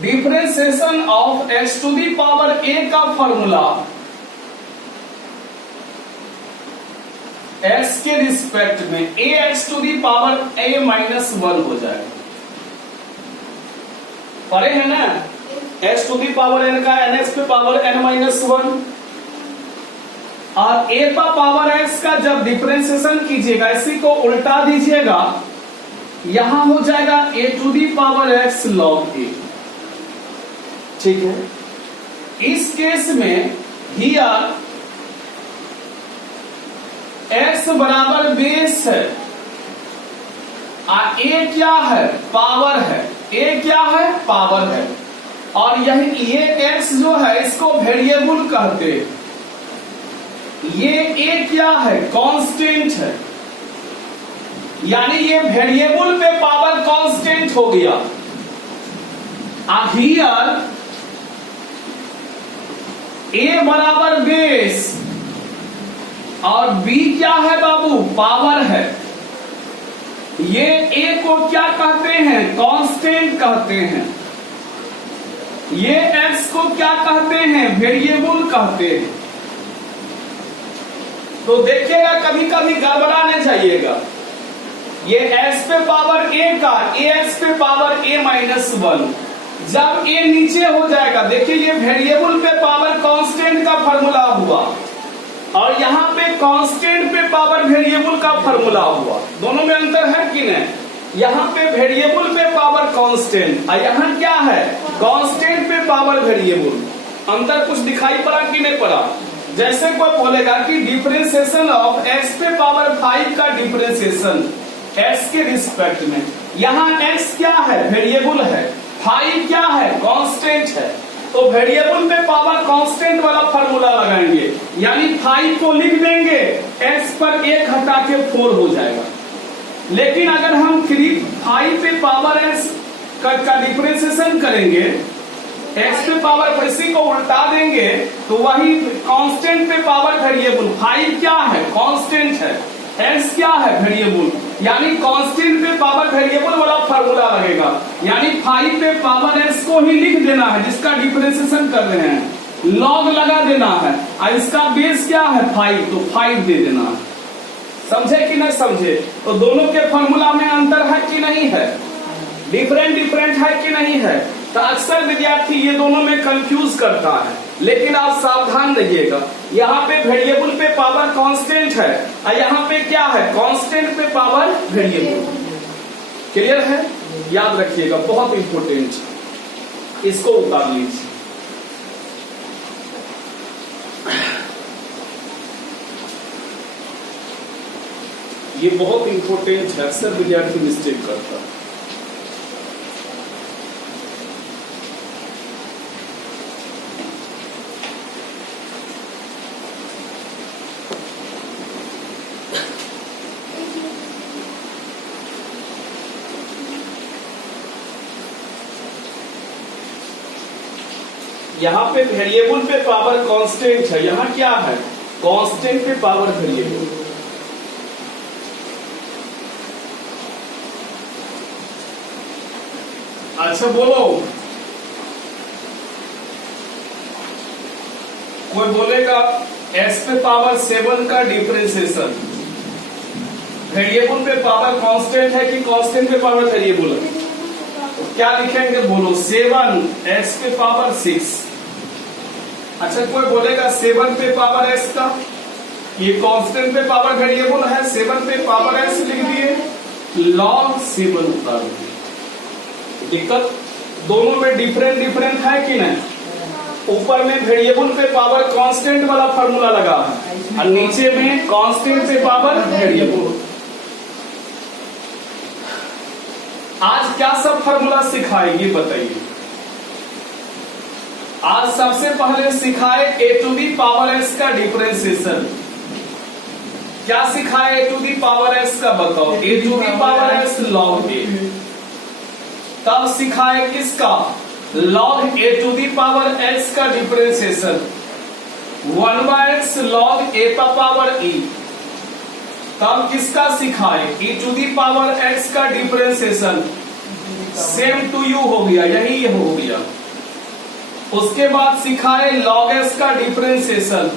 differentiation of x to the power a का फॉर्मूला x के रिस्पेक्ट में ax to the power a-1 हो जाएगा। पढ़े हैं ना? x to the power n का nx पे पावर n-1 और a का पावर x का जब डिफरेंशिएशन कीजिएगा, इसी को उल्टा दीजिएगा, यहां हो जाएगा a to the power x log a। ठीक है? इस केस में हियर x बराबर बेस है और a क्या है? पावर है। a क्या है? पावर है। और यही ये x जो है इसको वेरिएबल कहते हैं। ये a क्या है? कांस्टेंट है, यानी ये वेरिएबल पे पावर कांस्टेंट हो गया। हियर a बराबर बेस और b क्या है बाबू? पावर है। ये a को क्या कहते हैं? कांस्टेंट कहते हैं। ये x को क्या कहते हैं? वेरिएबल कहते हैं। तो देखिएगा कभी कभी गड़बड़ाने जाइएगा। ये x पे पावर a का ax पे पावर a-1, जब a नीचे हो जाएगा, देखिए ये वेरिएबल पे पावर कांस्टेंट का फॉर्मूला हुआ और यहाँ पे कांस्टेंट पे पावर वेरिएबल का फॉर्मूला हुआ। दोनों में अंतर है कि नहीं? यहाँ पे वेरिएबल पे पावर कांस्टेंट और यहाँ क्या है? कांस्टेंट पे पावर वेरिएबल। अंतर कुछ दिखाई पड़ा कि नहीं पड़ा? जैसे कोई बोलेगा कि डिफरेंशिएशन ऑफ x पे पावर 5 का डिफरेंशिएशन x के रिस्पेक्ट में, यहाँ x क्या है? वेरिएबल है, 5 क्या है? कांस्टेंट है। तो वेरिएबल पे पावर कांस्टेंट वाला फॉर्मूला लगाएंगे, यानी 5 को लिख देंगे, x पर 1 हटा के 4 हो जाएगा। लेकिन अगर हम 5 पे पावर x का डिफरेंशिएशन करेंगे, x पे पावर इसी को उल्टा देंगे तो वही कांस्टेंट पे पावर वेरिएबल। 5 क्या है? कांस्टेंट है, x क्या है? वेरिएबल, यानी कांस्टेंट पे पावर वेरिएबल वाला फॉर्मूला लगेगा, यानी 5 पे पावर x को ही लिख देना है जिसका डिफरेंशिएशन कर रहे हैं, log लगा देना है और इसका बेस क्या है? 5, तो 5 दे देना है। समझे कि नहीं समझे? तो दोनों के फॉर्मूला में अंतर है कि नहीं है? डिफरेंट है कि नहीं है? तो अक्सर विद्यार्थी ये दोनों में कंफ्यूज करता है, लेकिन आप सावधान रहिएगा। यहाँ पे वेरिएबल पे पावर कांस्टेंट है और यहाँ पे क्या है? कांस्टेंट पे पावर वेरिएबल। क्लियर है? याद रखिएगा, बहुत इंपॉर्टेंट। इसको उतार लीजिए। ये बहुत इंपॉर्टेंट है, अक्सर विद्यार्थी मिस्टेक करता है। यहां पे वेरिएबल पे पावर कांस्टेंट है, यहां क्या है, कांस्टेंट पे पावर वेरिएबल। अच्छा बोलो, कोई बोलेगा x पे पावर 7 का डिफरेंशिएशन, वेरिएबल पे पावर कांस्टेंट है कि कांस्टेंट पे पावर वेरिएबल है, तो क्या लिखेंगे बोलो, 7 x पे पावर 6। अच्छा कोई बोलेगा 7 पे पावर x का, ये कांस्टेंट पे पावर वेरिएबल है, 7 पे पावर x लिख दिए, log 7 उतार दिए। दिक्कत दोनों में डिफरेंट है कि नहीं, ऊपर में वेरिएबल पे पावर कांस्टेंट वाला फार्मूला लगा है और नीचे में कांस्टेंट पे पावर वेरिएबल। आज क्या सब फार्मूला सिखाए ये बताइए। आज सबसे पहले सिखाए a to the power s का डिफरेंशिएशन। क्या सिखाए a to the power s का बताओ, a to the power s log a। तब सिखाए किसका, log a to the power x का डिफरेंशिएशन, 1/x log a का पावर e। तब किसका सिखाए, e to the power x का डिफरेंशिएशन, सेम टू यू हो गया, यही हो गया। उसके बाद सिखाए log s का डिफरेंशिएशन,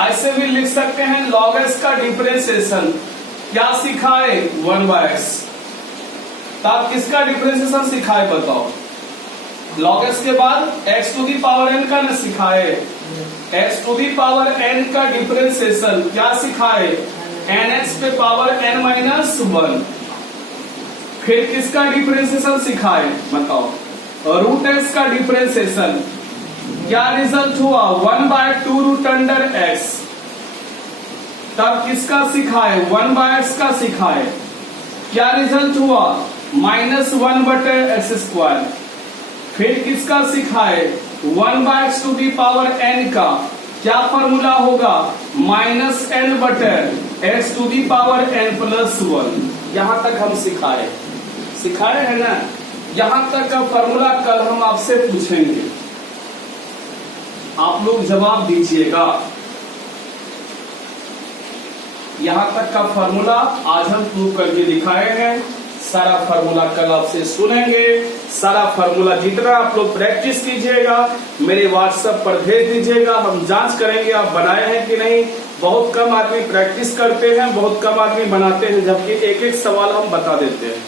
ऐसे भी लिख सकते हैं log s का डिफरेंशिएशन। क्या सिखाए, 1/x। तब किसका डिफरेंशिएशन सिखाए बताओ, log s के बाद x to the power n का न सिखाए, x to the power n का डिफरेंशिएशन। क्या सिखाए, nx पे पावर n-1। फिर किसका डिफरेंशिएशन सिखाए बताओ, रूट x का डिफरेंशिएशन। क्या रिजल्ट हुआ, 1/2 रूट अंडर x। तब किसका सिखाए, 1/x का सिखाए। क्या रिजल्ट हुआ, -1/x²। फिर किसका सिखाए, 1/x to the power n का। क्या फॉर्मूला होगा, -n/x to the power n+1। यहां तक हम सिखाए है ना। यहां तक का फॉर्मूला कल हम आपसे पूछेंगे, आप लोग जवाब दीजिएगा। यहां तक का फॉर्मूला आज हम प्रूव करके दिखाए हैं। सारा फॉर्मूला कल आपसे सुनेंगे। सारा फॉर्मूला जितना आप लोग प्रैक्टिस कीजिएगा, मेरे व्हाट्सएप पर भेज दीजिएगा, हम जांच करेंगे आप बनाए हैं कि नहीं। बहुत कम आदमी प्रैक्टिस करते हैं, बहुत कम आदमी बनाते हैं, जबकि एक एक सवाल हम बता देते हैं।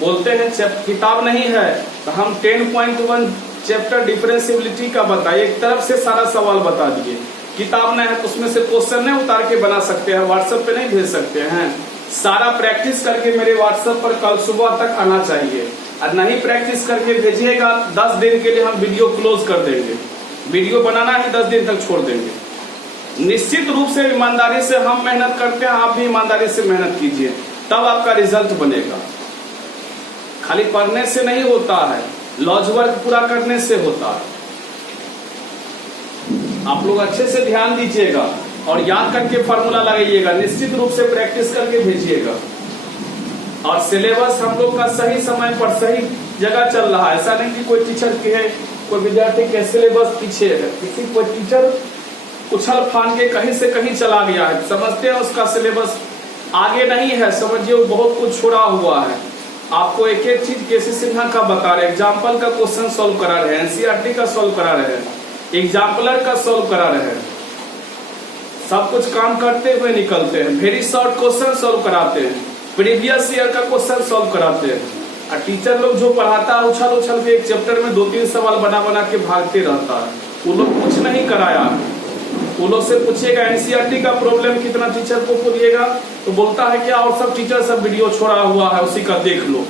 बोलते हैं किताब नहीं है तो हम 10.1 चैप्टर डिफरेंशिएबिलिटी का बताइए, एक तरफ से सारा सवाल बता दिए। किताब नहीं है तो उसमें से क्वेश्चन नहीं उतार के बना सकते हैं, व्हाट्सएप पे नहीं भेज सकते हैं। सारा प्रैक्टिस करके मेरे व्हाट्सएप पर कल सुबह तक आना चाहिए, और नहीं प्रैक्टिस करके भेजिएगा 10 दिन के लिए हम वीडियो क्लोज कर देंगे। वीडियो बनाना ही 10 दिन तक छोड़ देंगे। निश्चित रूप से ईमानदारी से हम मेहनत करते हैं, आप भी ईमानदारी से मेहनत कीजिए, तब आपका रिजल्ट बनेगा। खाली पढ़ने से नहीं होता है, लॉज वर्क पूरा करने से होता है। आप लोग अच्छे से ध्यान दीजिएगा और याद करके फॉर्मूला लगाइएगा, निश्चित रूप से प्रैक्टिस करके भेजिएगा। और सिलेबस हम लोग का सही समय पर सही जगह चल रहा है। ऐसा नहीं कि कोई टीचर के है, कोई विद्यार्थी के सिलेबस पीछे है, किसी कोई टीचर उछल फान के कहीं से कहीं चला गया है, समझते हैं उसका सिलेबस आगे नहीं है, समझिए वो बहुत कुछ छोड़ा हुआ है। आपको एक एक चीज केसी सिन्हा का बता रहे, एग्जाम्पल का क्वेश्चन सॉल्व करा रहे हैं, एनसीईआरटी का सॉल्व करा रहे हैं, एग्जाम्पलर का सॉल्व करा रहे हैं, सब कुछ काम करते हुए निकलते हैं। वेरी शॉर्ट क्वेश्चन सॉल्व कराते हैं, प्रीवियस ईयर का क्वेश्चन सॉल्व कराते हैं। और टीचर लोग जो पढ़ाता है उछल उछल के एक चैप्टर में 2-3 सवाल बना बना के भागते रहता है, वो लोग कुछ नहीं कराया। वो लोग से पूछिएगा एनसीईआरटी का प्रॉब्लम कितना टीचर को पूछिएगा तो बोलता है क्या और सब टीचर सब वीडियो छोड़ा हुआ है उसी का देख लो।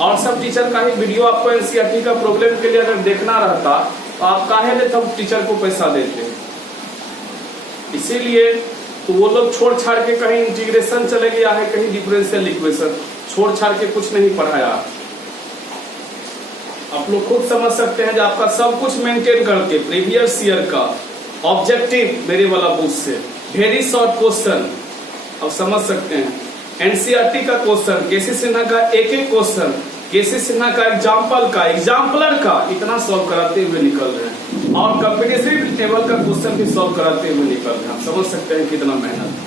और सब टीचर का ही वीडियो आपको एनसीईआरटी का प्रॉब्लम के लिए अगर देखना रहता तो आप काहे ले तब टीचर को पैसा देते। इसीलिए तो वो लोग छोड़ छाड़ के कहीं इंटीग्रेशन चले गया है, कहीं डिफरेंशियल इक्वेशन, छोड़ छाड़ के कुछ नहीं पढ़ाया। आप लोग खुद समझ सकते हैं, जो आपका सब कुछ मेंटेन करके प्रीवियस ईयर का ऑब्जेक्टिव मेरे वाला बुक से वेरी शॉर्ट क्वेश्चन आप समझ सकते हैं। एनसीईआरटी का क्वेश्चन, केसी सिन्हा का एक एक क्वेश्चन, केसी सिन्हा का एग्जाम्पल का, एग्जाम्पलर का इतना सॉल्व कराते हुए निकल रहे हैं, और कॉम्पिटिटिव लेवल का क्वेश्चन भी सॉल्व कराते हुए निकल रहे हैं। आप समझ सकते हैं कितना मेहनत।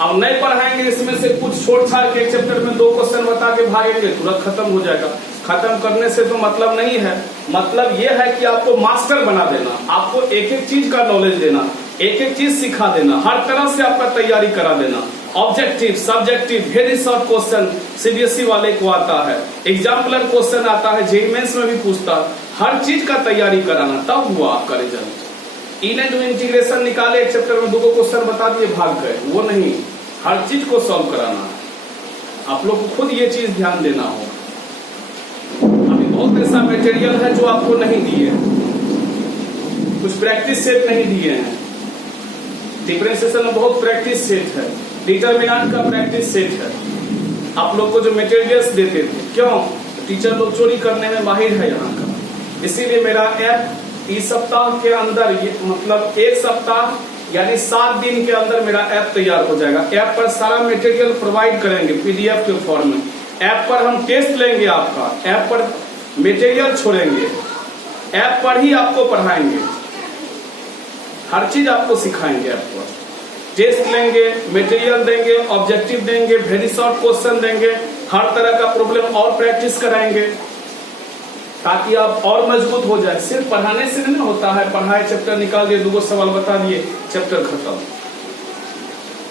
अब नहीं पढ़ाएंगे इसमें से कुछ छोड़ छाड़ के, एक चैप्टर में 2 क्वेश्चन बता के भागेंगे, तुरंत खत्म हो जाएगा। खत्म करने से तो मतलब नहीं है, मतलब ये है कि आपको मास्टर बना देना, आपको एक एक चीज का नॉलेज देना, एक एक चीज सिखा देना, हर तरह से आपका तैयारी करा देना। Objective, subjective, very short question CBSE वाले को आता है, एग्जाम्पलर क्वेश्चन आता है, जेईई मेंस में भी पूछता है, हर चीज का तैयारी कराना, तब हुआ आपका रिजल्ट। इन्हें जो इंटीग्रेशन निकाले, एक चैप्टर में 2 क्वेश्चन बता दिए भाग गए, वो नहीं, हर चीज को सॉल्व कराना है। आप लोग को खुद ये चीज ध्यान देना होगा। अभी बहुत ऐसा मटेरियल है जो आपको नहीं दिए, कुछ प्रैक्टिस सेट नहीं दिए हैं। डिफरेंशिएशन में बहुत प्रैक्टिस सेट है, डिटरमिनेंट का प्रैक्टिस सेट है। आप लोग को जो मटेरियल्स देते थे, क्यों? टीचर लोग चोरी करने में माहिर है यहाँ का। इसीलिए मेरा ऐप इस सप्ताह के अंदर, ये मतलब एक सप्ताह यानी 7 दिन के अंदर मेरा ऐप तैयार हो जाएगा। ऐप पर सारा मटेरियल प्रोवाइड करेंगे पीडीएफ के फॉर्म में। ऐप पर हम टेस्ट लेंगे आपका, ऐप पर मटेरियल छोड़ेंगे, ऐप पर ही आपको पढ़ाएंगे, हर चीज आपको सिखाएंगे। ऐप पर टेस्ट लेंगे, मटेरियल देंगे, ऑब्जेक्टिव देंगे, वेरी शॉर्ट क्वेश्चन देंगे, हर तरह का प्रॉब्लम और प्रैक्टिस कराएंगे, ताकि आप और मजबूत हो जाए। सिर्फ पढ़ाने से नहीं होता है, पढ़ाए चैप्टर निकाल दिए, 2 सवाल बता दिए, चैप्टर खत्म।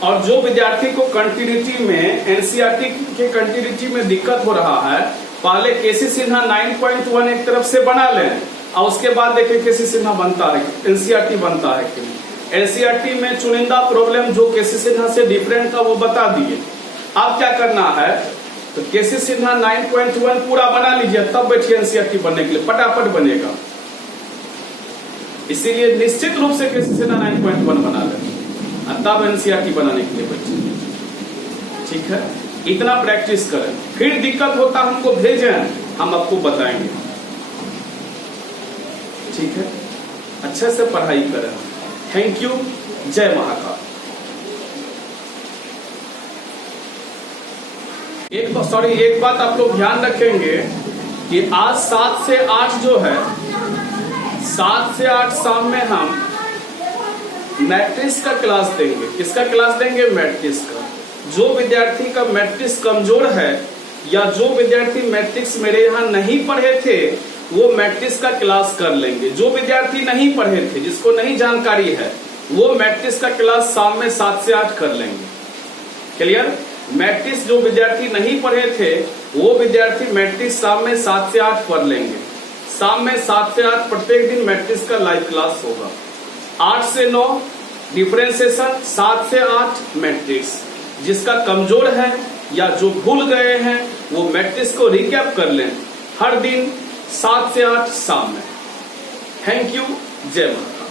और जो विद्यार्थी को कंटिन्यूटी में, एनसीईआरटी के कंटिन्यूटी में दिक्कत हो रहा है, पहले केसी सिन्हा 9.1 एक तरफ से बना लें, और उसके बाद देखें केसी सिन्हा बनता है, एनसीईआरटी बनता है कि नहीं। एनसीईआरटी में चुनिंदा प्रॉब्लम जो केसी सिन्हा से डिफरेंट था वो बता दिए। अब क्या करना है, तो केसी सिन्हा 9.1 पूरा बना लीजिए, तब बैठिए एनसीईआरटी बनने के लिए, फटाफट बनेगा। इसीलिए निश्चित रूप से केसी सिन्हा 9.1 बना ले, तब एनसीईआरटी बनाने के लिए बैठिए, ठीक है। इतना प्रैक्टिस करें, फिर दिक्कत होता हमको भेजें, हम आपको बताएंगे, ठीक है। अच्छे से पढ़ाई करें। Thank you. जय महाकाल। एक बात आप लोग ध्यान रखेंगे कि आज 7 से 8 जो है, 7 से 8 शाम में हम मैट्रिक्स का क्लास देंगे। किसका क्लास देंगे? मैट्रिक्स का। जो विद्यार्थी का मैट्रिक्स कमजोर है, या जो विद्यार्थी मैट्रिक्स मेरे यहाँ नहीं पढ़े थे, वो मैट्रिक्स का क्लास कर लेंगे। जो विद्यार्थी नहीं पढ़े थे, जिसको नहीं जानकारी है, वो मैट्रिक्स का क्लास शाम में 7 से 8 कर लेंगे। क्लियर? मैट्रिक्स जो विद्यार्थी नहीं पढ़े थे, वो विद्यार्थी मैट्रिक्स शाम में 7 से 8 पढ़ लेंगे। शाम में 7 से 8 प्रत्येक दिन मैट्रिक्स का लाइव क्लास होगा। 8 से 9 डिफरेंशिएशन, 7 से 8 मैट्रिक्स। जिसका कमजोर है या जो भूल गए हैं, वो मैट्रिक्स को रिकैप कर लें, हर दिन 7 से 8 शाम में। Thank you. जय माता।